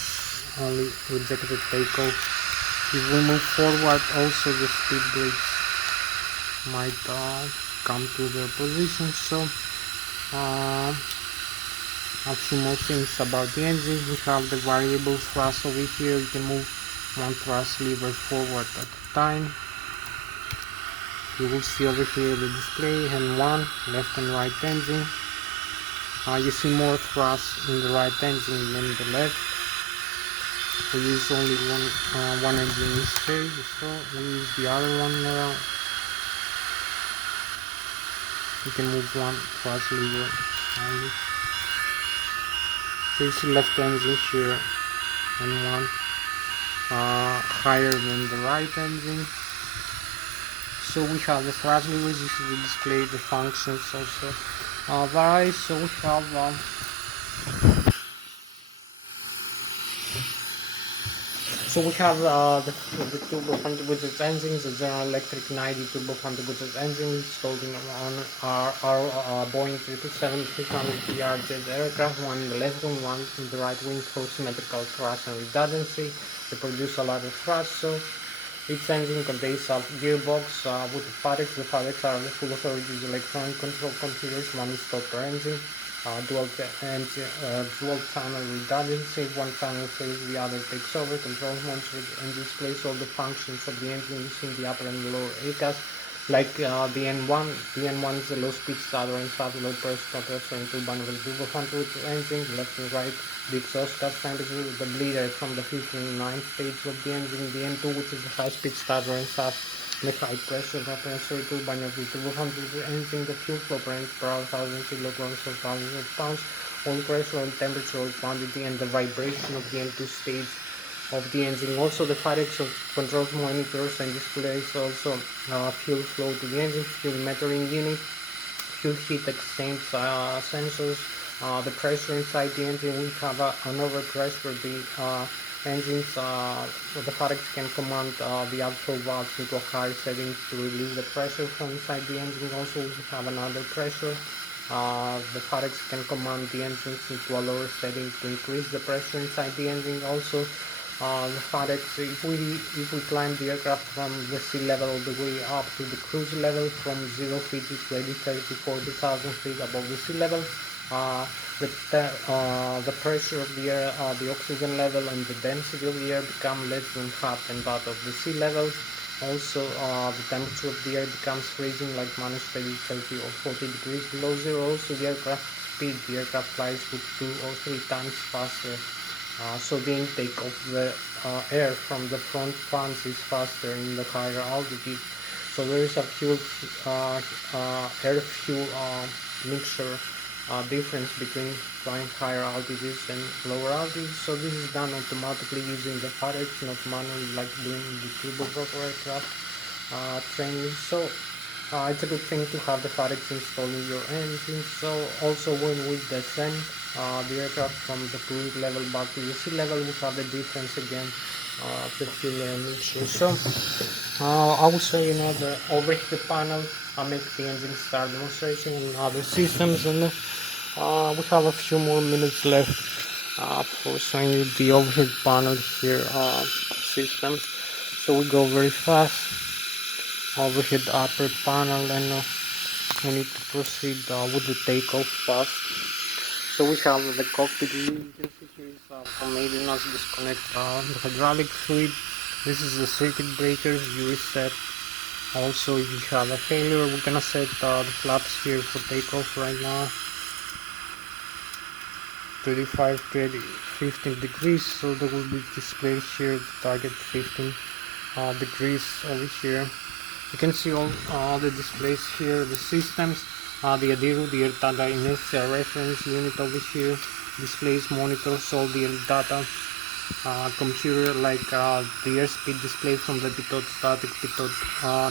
only rejected takeoff. If we move forward, also the speed brakes might come to their position. So a few more things about the engine. We have the variable thrust over here. You can move one thrust lever forward at a time. You will see over here the display and one left and right engine. You see more thrust in the right engine than the left. We use only one engine in this case, so we use the other one now. You can move one thrust lever only. So you see left engine here and one higher than the right engine. So we have the thrust levers. You see the display, the functions also vary. So we have So we have the turbo-contributed engines, the General Electric 90 turbo-contributed engine installed on our Boeing 777-300ER jet aircraft, one in the left wing, one in the right wing for symmetrical thrust and redundancy. They produce a lot of thrust, so each engine contains a gearbox with the fabrics. The fabrics are the full authority's electronic control computers. One is per engine. Dual channel redundancy. One channel fails, the other takes over. Control modes and displays all the functions of the engine using the upper and lower ACAS. Like the N1. The N1 is the low speed starter and fast low pressure and turbine with turbo-controlled engine. Left and right, the exhaust gas temperature, the bleeder from the 5th and 9th stage of the engine. The N2, which is the high speed starter and fast high pressure turbine of the turbo-controlled engine. The fuel flow parameters per 1,000 kilograms or thousands of pounds. Oil pressure, oil temperature, oil quantity, and the vibration of the N2 stage of the engine. Also the fabrics of controls monitors and displays, also fuel flow to the engine, fuel metering unit, fuel heat exchange sensors, the pressure inside the engine. We have an overpressure. The engines, the fabrics can command the outflow valves into a higher setting to release the pressure from inside the engine. Also we have another pressure. The fabrics can command the engines into a lower setting to increase the pressure inside the engine. Also the fabrics, if we climb the aircraft from the sea level all the way up to the cruise level, from 0 feet to 20, 30, 40,000 feet above the sea level, the pressure of the air, the oxygen level and the density of the air become less than half than that of the sea level. Also the temperature of the air becomes freezing, like minus 30, 30 or 40 degrees below zero. Also the aircraft speed, the aircraft flies with 2 or 3 times faster. So the intake of the air from the front fans is faster in the higher altitude. So there is a fuel, air-fuel mixture difference between flying higher altitudes and lower altitudes. So this is done automatically using the fabrics, not manually like doing the turboprop aircraft training. So it's a good thing to have the fabrics installed in your engine. So also when we descend the aircraft from the cruise level back to the sea level, we have the difference again of the fuel air mixture. So I will show you now the overhead panel. I'll make the engine start demonstration and other systems, and we have a few more minutes left for showing you the overhead panel here system. So we go very fast. Overhead upper panel, and we need to proceed with the takeoff fast. So we have the cockpit view. You can see here is from maintenance disconnect the hydraulic fluid. This is the circuit breakers you reset. Also if you have a failure, we're gonna set the flaps here for takeoff right now. 35, 30, 15 degrees, so there will be displayed here the target 15 degrees over here. You can see all the displays here, the systems, the ADIRU, the air data inertia reference unit over here, displays, monitors, all the air data, computer like the airspeed display from the pitot, static pitot,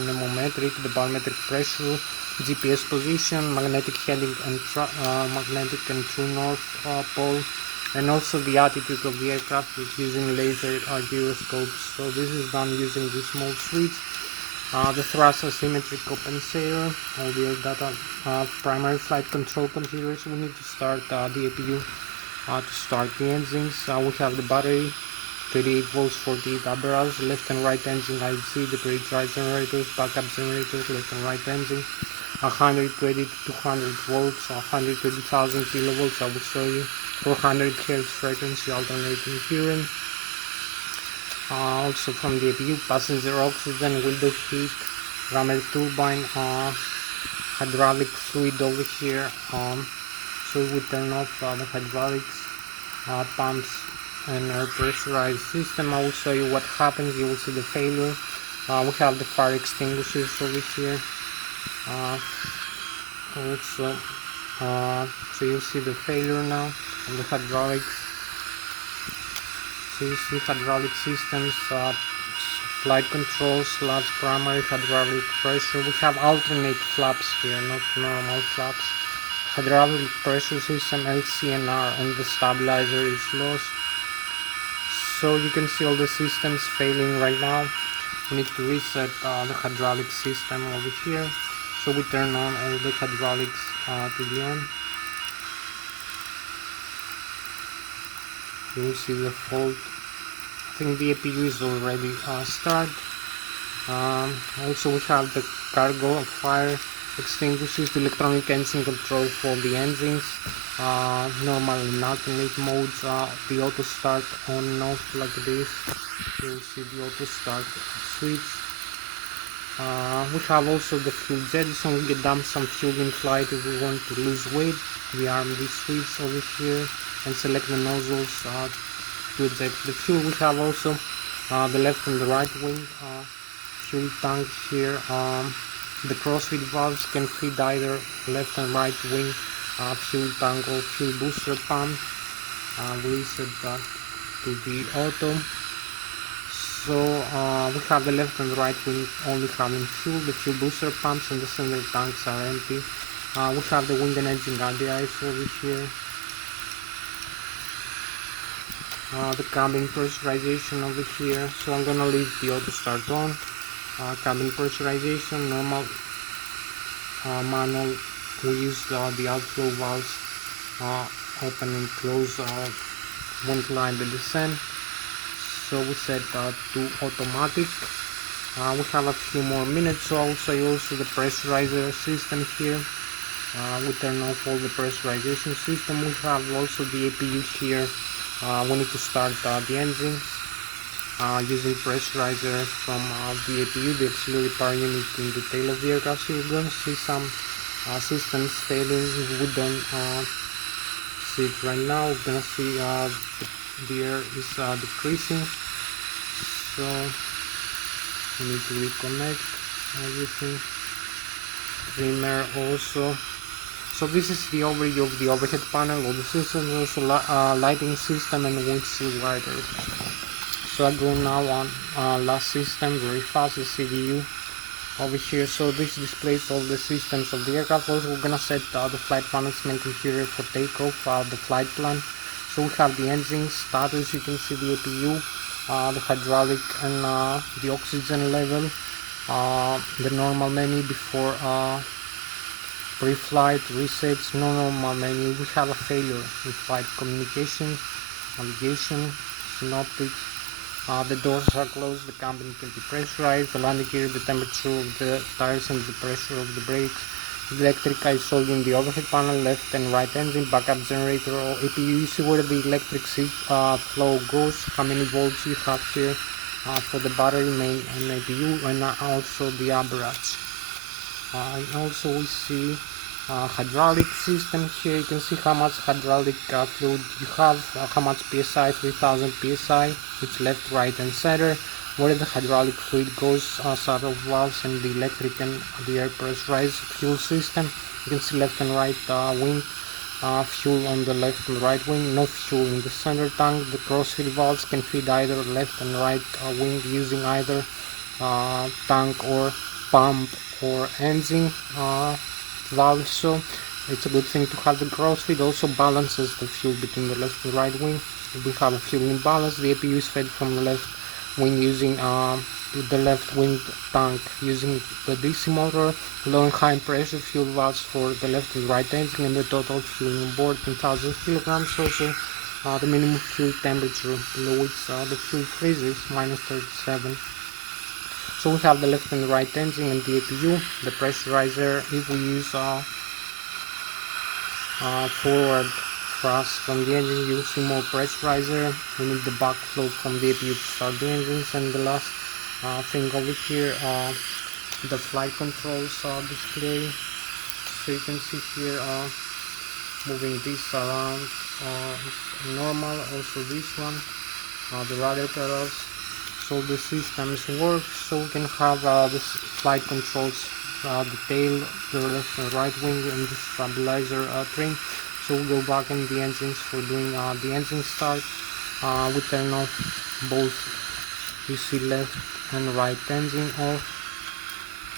pneumometric, the barometric pressure, GPS position, magnetic heading and magnetic and true north pole, and also the attitude of the aircraft with using laser gyroscopes. So this is done using this small switch. The thrust asymmetry compensator, all the air data, primary flight control computers. We need to start the APU to start the engines. We have the battery, 38 volts, 48 amperes, left and right engine IC, the brake drive generators, backup generators, left and right engine, 120 to 200 volts, 120,000 kilovolts. I will show you 400 Hz frequency alternating current. Also from the APU, passenger oxygen, window heat, rammer turbine, hydraulic fluid over here. So we turn off the hydraulics, pumps and air pressurized system. I will show you what happens. You will see the failure. We have the fire extinguishers over here. Also, so you'll see the failure now on the hydraulics. So you see hydraulic systems, flight controls, large primary hydraulic pressure. We have alternate flaps here, not normal flaps. Hydraulic pressure system, LCNR, and the stabilizer is lost. So you can see all the systems failing right now. We need to reset the hydraulic system over here. So we turn on all the hydraulics to the on. You will see the fault. I think the APU is already started. Also we have the cargo fire extinguishers, the electronic engine control for the engines, normal and alternate modes, the auto start on and off like this. You'll see the auto start switch. We have also the fuel jettison. We can dump some fuel in flight if we want to lose weight. We arm this switch over here and select the nozzles to eject the fuel. We have also the left and the right wing fuel tank here. The crossfeed valves can feed either left and right wing fuel tank or fuel booster pump. We reset that to the auto. So we have the left and the right wing only having fuel. The fuel booster pumps and the center tanks are empty. We have the wing and engine radii over here. The cabin pressurization over here. So I'm gonna leave the auto start on. Cabin pressurization, normal, manual. We use the outflow valves open and close when climb the descent. So we set to automatic. We have a few more minutes, so I'll show you also the pressurizer system here. We turn off all the pressurization system. We have also the APU here. We need to start the engine using pressurizer from the APU, the auxiliary power unit in the tail of the aircraft. So you're going to see some systems failing. If we don't see it right now, we're going to see the air is decreasing. So we need to reconnect everything. Trimmer also. So this is the overview of the overhead panel of the system, also lighting system and windshield wipers. So I go now on last system very fast, the CDU over here. So this displays all the systems of the aircraft. Also we're gonna set the flight management computer for takeoff, the flight plan. So we have the engine status, you can see the APU, the hydraulic and the oxygen level, the normal menu before pre-flight resets, no normal menu. We have a failure in flight communication, navigation, synoptics. The doors are closed, the cabin can be pressurized, the landing gear, the temperature of the tires and the pressure of the brakes. The electric I showed you in the overhead panel, left and right engine, backup generator or APU. You see where the electric flow goes, how many volts you have here for the battery, main and APU, and also the average. And also we see hydraulic system here. You can see how much hydraulic fluid you have, how much psi, 3000 psi. It's left, right and center. Where the hydraulic fluid goes, sort of valves and the electric and the air pressurized fuel system. You can see left and right wing, fuel on the left and right wing, no fuel in the center tank. The crossfeed valves can feed either left and right wing using either tank or pump or engine valve. So it's a good thing to have the crossfeed. Also balances the fuel between the left and right wing. If we have a fuel imbalance, the APU is fed from the left wing using the left wing tank using the DC motor, low and high pressure fuel valves for the left and right engine, and the total fuel on board 10,000 kilograms. Also the minimum fuel temperature below which the fuel freezes, -37. So we have the left and right engine and the APU, the pressurizer. If we use forward thrust from the engine, you see more pressurizer. We need the backflow from the APU to start the engines. And the last thing over here, the flight controls display. So you can see here moving this around is normal. Also this one, the rudder pedals. So the systems work, so we can have the flight controls, the tail, the left and right wing, and the stabilizer trim. So we'll go back in the engines for doing the engine start. We turn off both, you see left and right engine off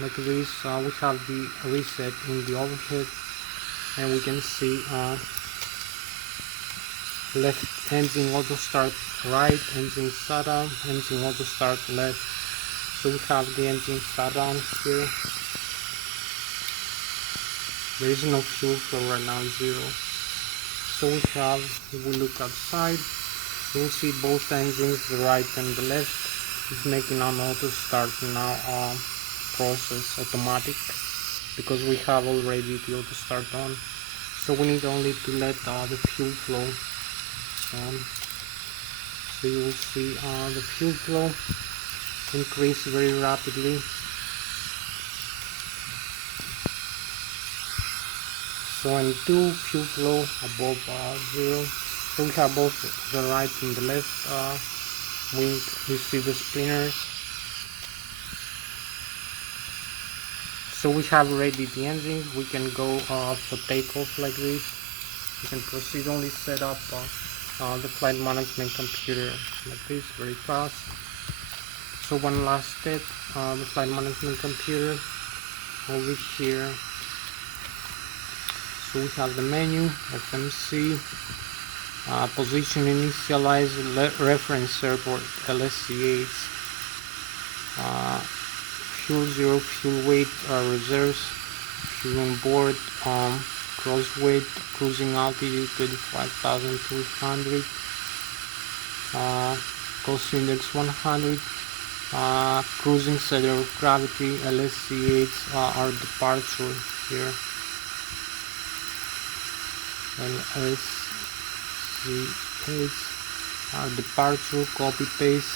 like this. We have the reset in the overhead, and we can see left engine auto start right, engine shutdown, engine auto start left. So we have the engine shutdown here. There is no fuel flow right now, zero. So we have, if we look outside, you will see both engines, the right and the left, is making an auto start now process automatic, because we have already the auto start on. So we need only to let the fuel flow on. So you will see the fuel flow increase very rapidly. So in 2, fuel flow above 0. So we have both the right and the left wing. You see the spinners. So we have ready the engine. We can go for takeoff like this. We can proceed, only set up the flight management computer like this, very fast. So one last step, the flight management computer over here. So we have the menu, FMC, position initialize, reference airport, Lszh, fuel zero, fuel weight, reserves, fuel on board, cross weight, cruising altitude 25,200, cost index 100, cruising center of gravity, Lszh, our departure here. Lszh, our departure, copy paste,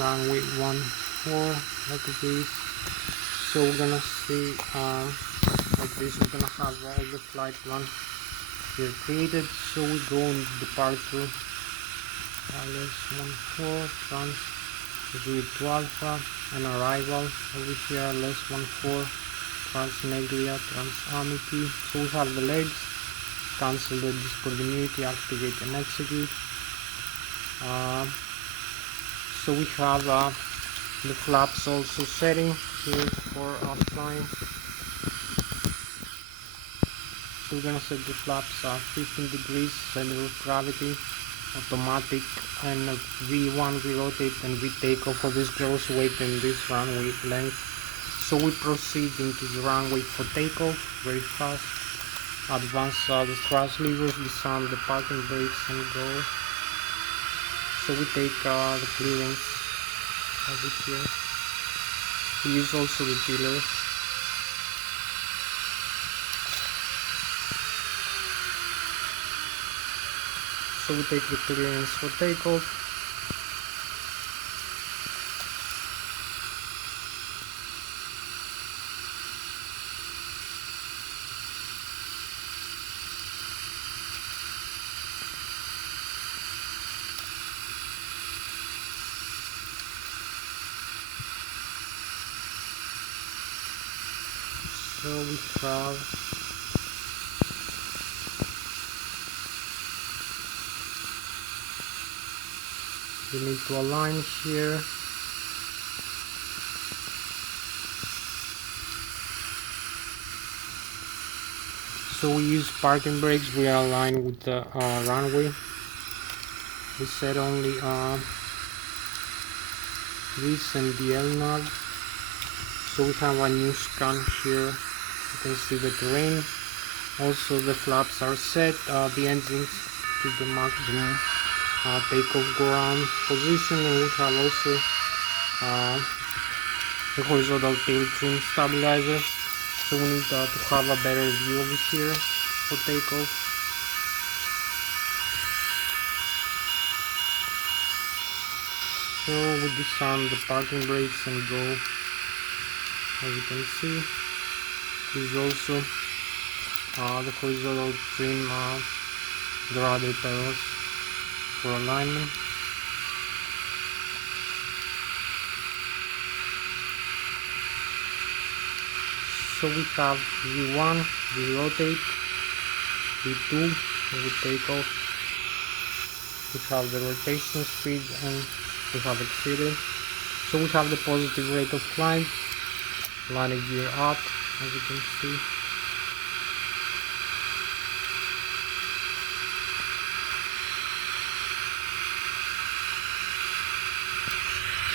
runway 14 like this. So we're gonna see like this, we're gonna have all the flight plan here created. So we go in departure, Lszh 14, trans to Alpha, and arrival over here, Lszh 14, Transneglia, Transamity. So we have the legs, cancel the discontinuity, activate and execute. So we have the flaps also setting here for flying. So we're gonna set the flaps 15 degrees, center of gravity, automatic, and V1 we rotate and we take off for this gross weight and this runway length. So we proceed into the runway for takeoff very fast. Advance the thrust levers, disarm the parking brakes and go. So we take the clearance over here. We use also the tiller. So we take the clearance for takeoff. So we have need to align here. So we use parking brakes, we are aligned with the runway. We set only this and the L-nod. So we have a new scan here. You can see the terrain. Also the flaps are set, the engines to the maximum takeoff ground position, and we have also the horizontal tail trim stabilizer. So we need to have a better view over here for takeoff. So we disarm the parking brakes and go. As you can see, this is also the horizontal trim the rudder pedals for alignment. So we have V1, we rotate, V2, we take off, we have the rotation speed, and we have exceeded. So we have the positive rate of climb, landing gear up, as you can see.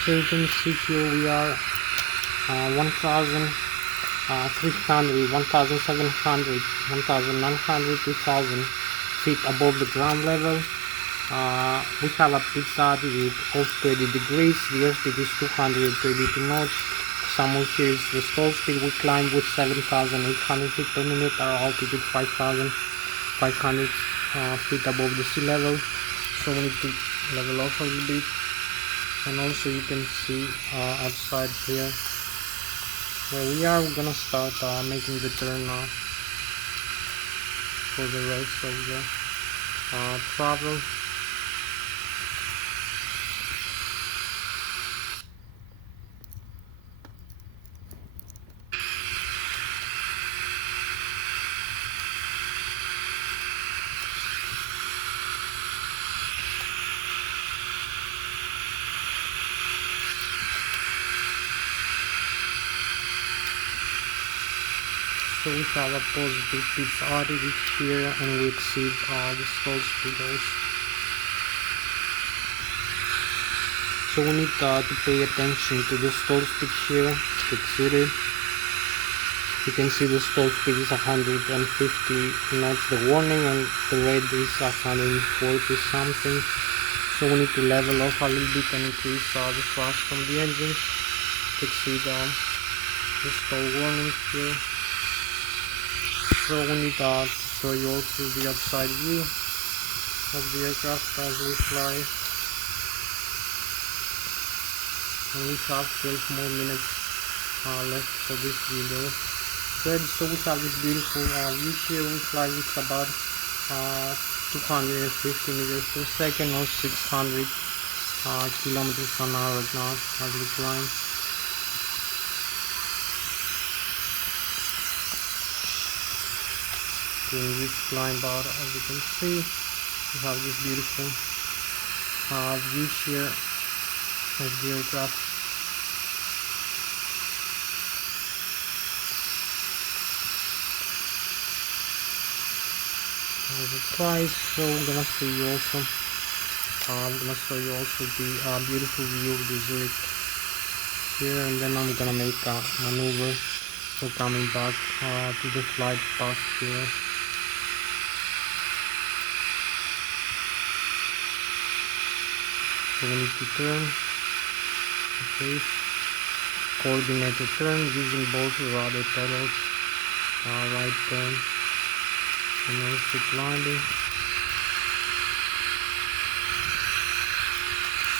So you can see here we are 1,300, 1,700, 1,900, 2,000 feet above the ground level. We have a pitch altitude of 20 degrees. The airspeed is 232 knots. Somewhere here is the stall speed. We climb with 7,800 feet per minute. Our altitude 5,500 feet above the sea level. So we need to level off a little bit. And also you can see outside here where we are, we're gonna start making the turn for the rest of the travel. So we have a positive pitch altitude here, and we exceed the stall speed also. So we need to pay attention to the stall speed here to exceed it. You can see the stall speed is 150 knots, the warning, and the red is 140 something. So we need to level off a little bit and increase the thrust from the engine to exceed the stall warning here. So we need to show you also the outside view of the aircraft as we fly. And we have 12 more minutes left for this video. Good, so we have this beautiful view here. We fly with about 250 meters per second or 600 kilometers an hour right now as we climb. Doing this climb out, as you can see, we have this beautiful view here of the aircraft. As it flies, so I'm gonna show you also. The beautiful view of the Zurich here, and then I'm gonna make a maneuver for coming back to the flight path here. So we need to turn, okay, coordinated turn using both rudder pedals, right turn and also landing.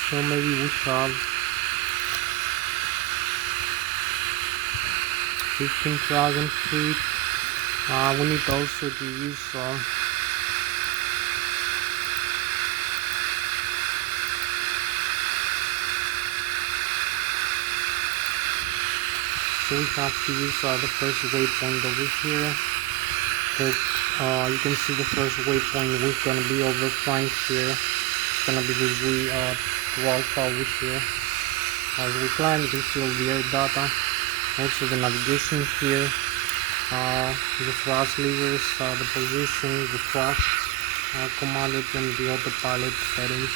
So maybe we have 15,000 feet. We need also to use so we have to use the first waypoint over here. So you can see the first waypoint we're gonna be over flying here. It's gonna be the V12 over here. As we climb, you can see all the air data, also the navigation here, the thrust levers, the position, the thrust commanded, and the autopilot settings.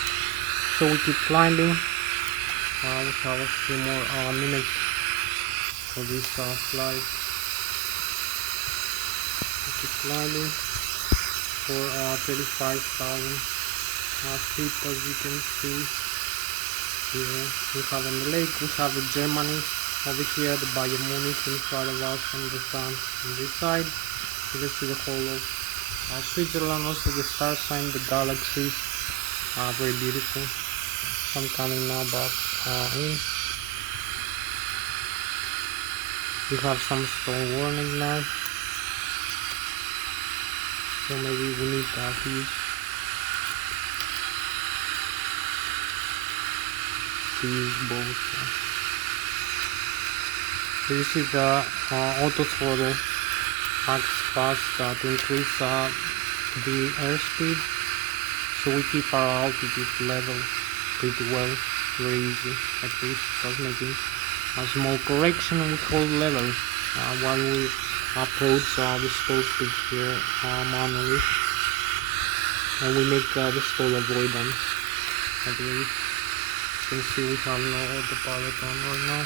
So we keep climbing. We have a few more minutes for this flight. We keep climbing for 35,000 feet, as you can see. Here we have on the lake, we have Germany over here, the Bayern Munich in front of us, and the sun on this side. You can see the whole of Switzerland, also the star sign, the galaxies, very beautiful. So I'm coming now back in. We have some storm warning now, so maybe we need to use both. So this is the auto throttle acts fast to increase the airspeed, so we keep our altitude level pretty well, very easy, like this, just making a small correction. We hold level while we approach the stall speed here manually, and we make the stall avoidance, I believe. can see we have no autopilot on right now.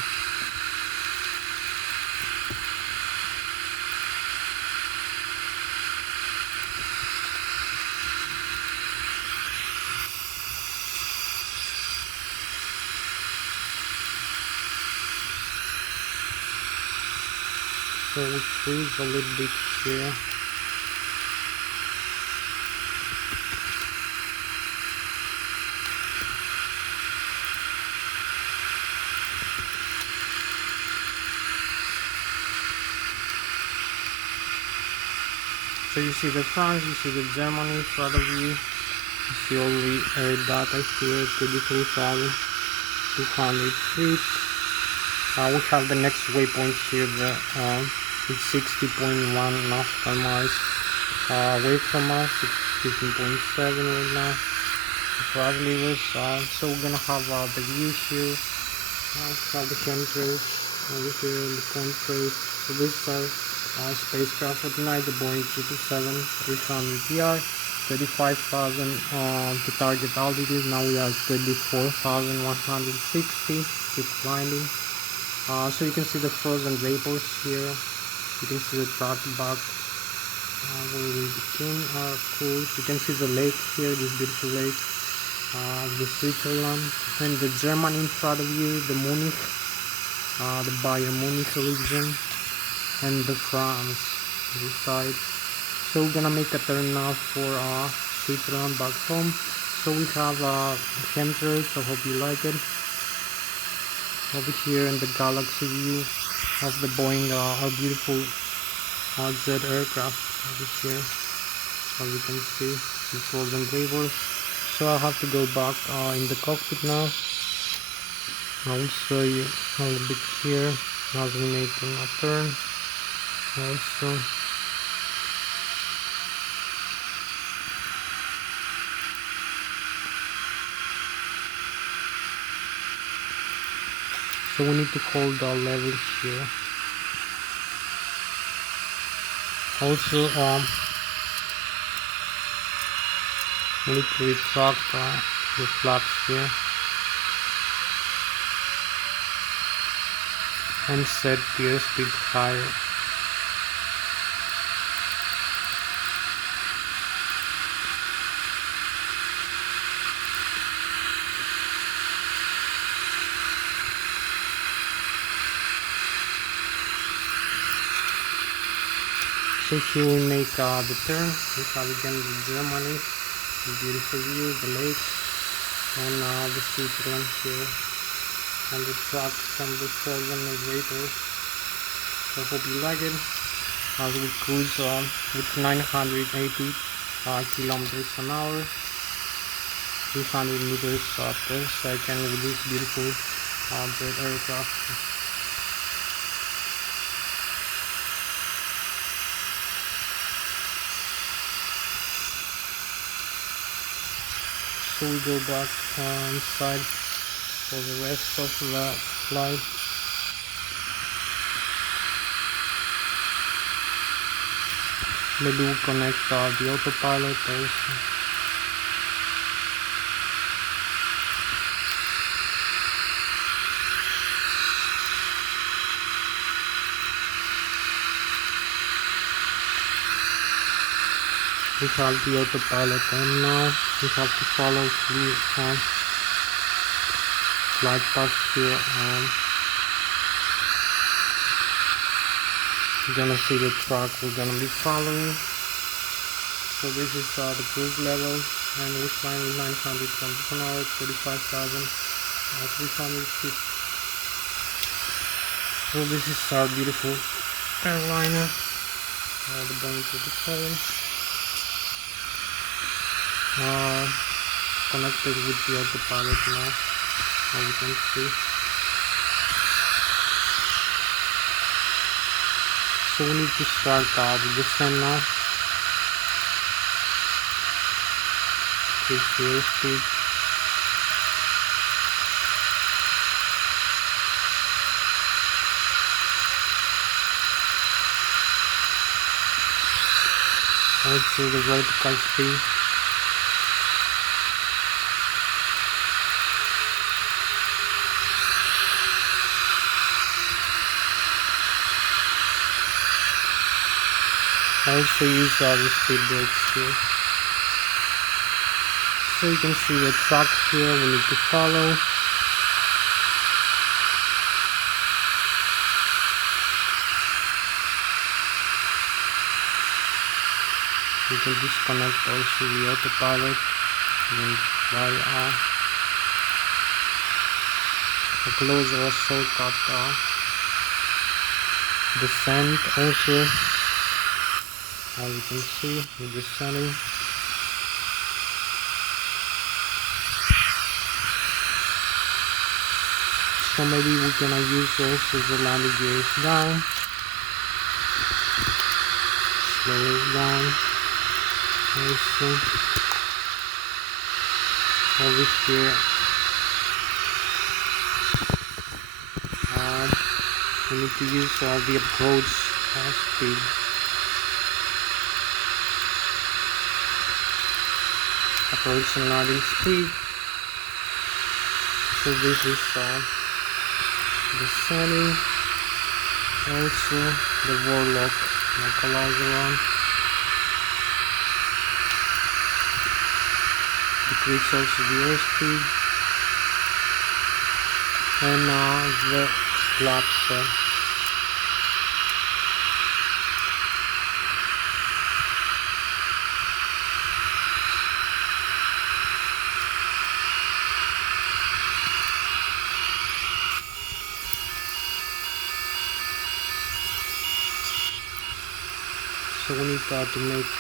So we freeze a little bit here. So you see the France, you see the Germany in front of you. You see all the air data here, 33,200 feet. We have the next waypoint here, it's 60.1 nautical miles away from us, it's 15.7 right now. Flight levels, so we're gonna have the view here, have the chemtrails over here, the point trace. So this is our spacecraft at night, the Boeing 777-300ER, 35,000 to target altitude. Now we are 24,160, keep climbing. So you can see the frozen vapors here. You can see the track back where we became our cruise. You can see the lake here, this beautiful lake, the Switzerland, and the Germany in front of you, the Munich, the Bayern Munich region, and the France this side. So we're gonna make a turn now for Switzerland back home. So we have chemtrails, so hope you like it. Over here in the galaxy view of the Boeing, our beautiful jet aircraft over here, as you can see, the frozen vapors. So I have to go back in the cockpit now. I will show you a little bit here as we make a turn also. So we need to hold our level here. Also, we need to retract the flaps here and set the airspeed higher. So here we make the turn. We have again the Germany, the beautiful view, the lake, and the Switzerland here, and the track from the frozen vapors. So hope you like it. As we cruise with 980 kilometers an hour, 300 meters per second with this beautiful jet aircraft. So we go back inside for the rest of the flight. Maybe we'll connect the autopilot also. We have the autopilot on now. We have to follow the flight path here. We're gonna see the track we're gonna be following. So this is the cruise level, and we're flying with 900 kilometers an hour, 35,300 feet. So this is our beautiful airliner, the Boeing 777. Connected with the autopilot now, as you can see. So we need to start the descent now. Increase the airspeed. Also the vertical speed. I also use the speed brakes here. So you can see the track here we need to follow. You can disconnect also the autopilot and by a close or a shortcut descent also, as you can see with the setting. So maybe we can use also the landing gears down, slow it down also. Over here we need to use the approach speed. Approach and landing speed. So this is the setting. Also the warlock localizer on. Decrease also the airspeed. And the flaps. So we need to make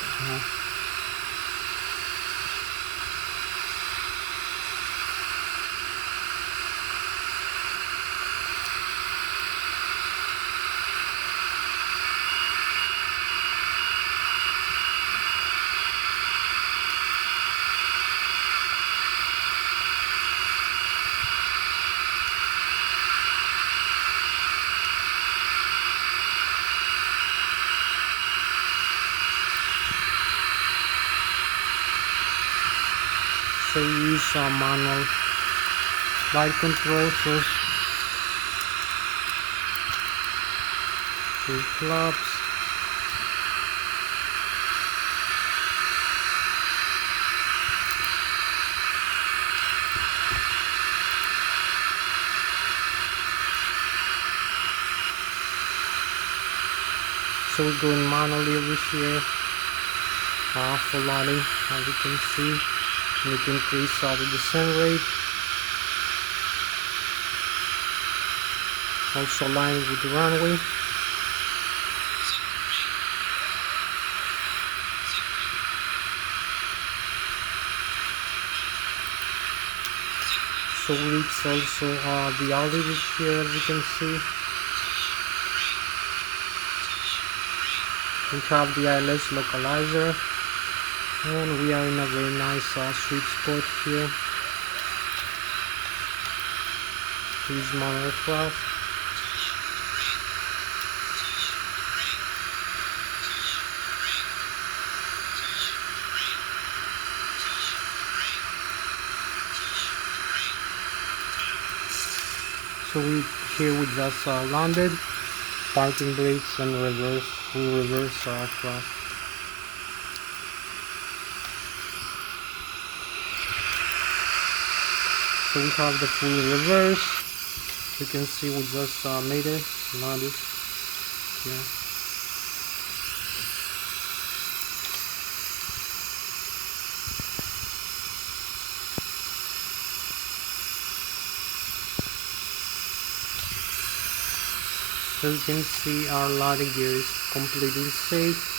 so use manual flight control first. Full flaps. So we're going manually over here for landing, as you can see. We need to increase the descent rate. Also align with the runway. So it's also the altitude here, as you can see. We have the Lszh localizer, and we are in a very nice sweet spot here. Use manual thrust. So here we just landed. Parking brakes and full reverse thrust. So we have the full reverse. You can see we just made it, landed. Yeah. So you can see our landing gear is completely safe.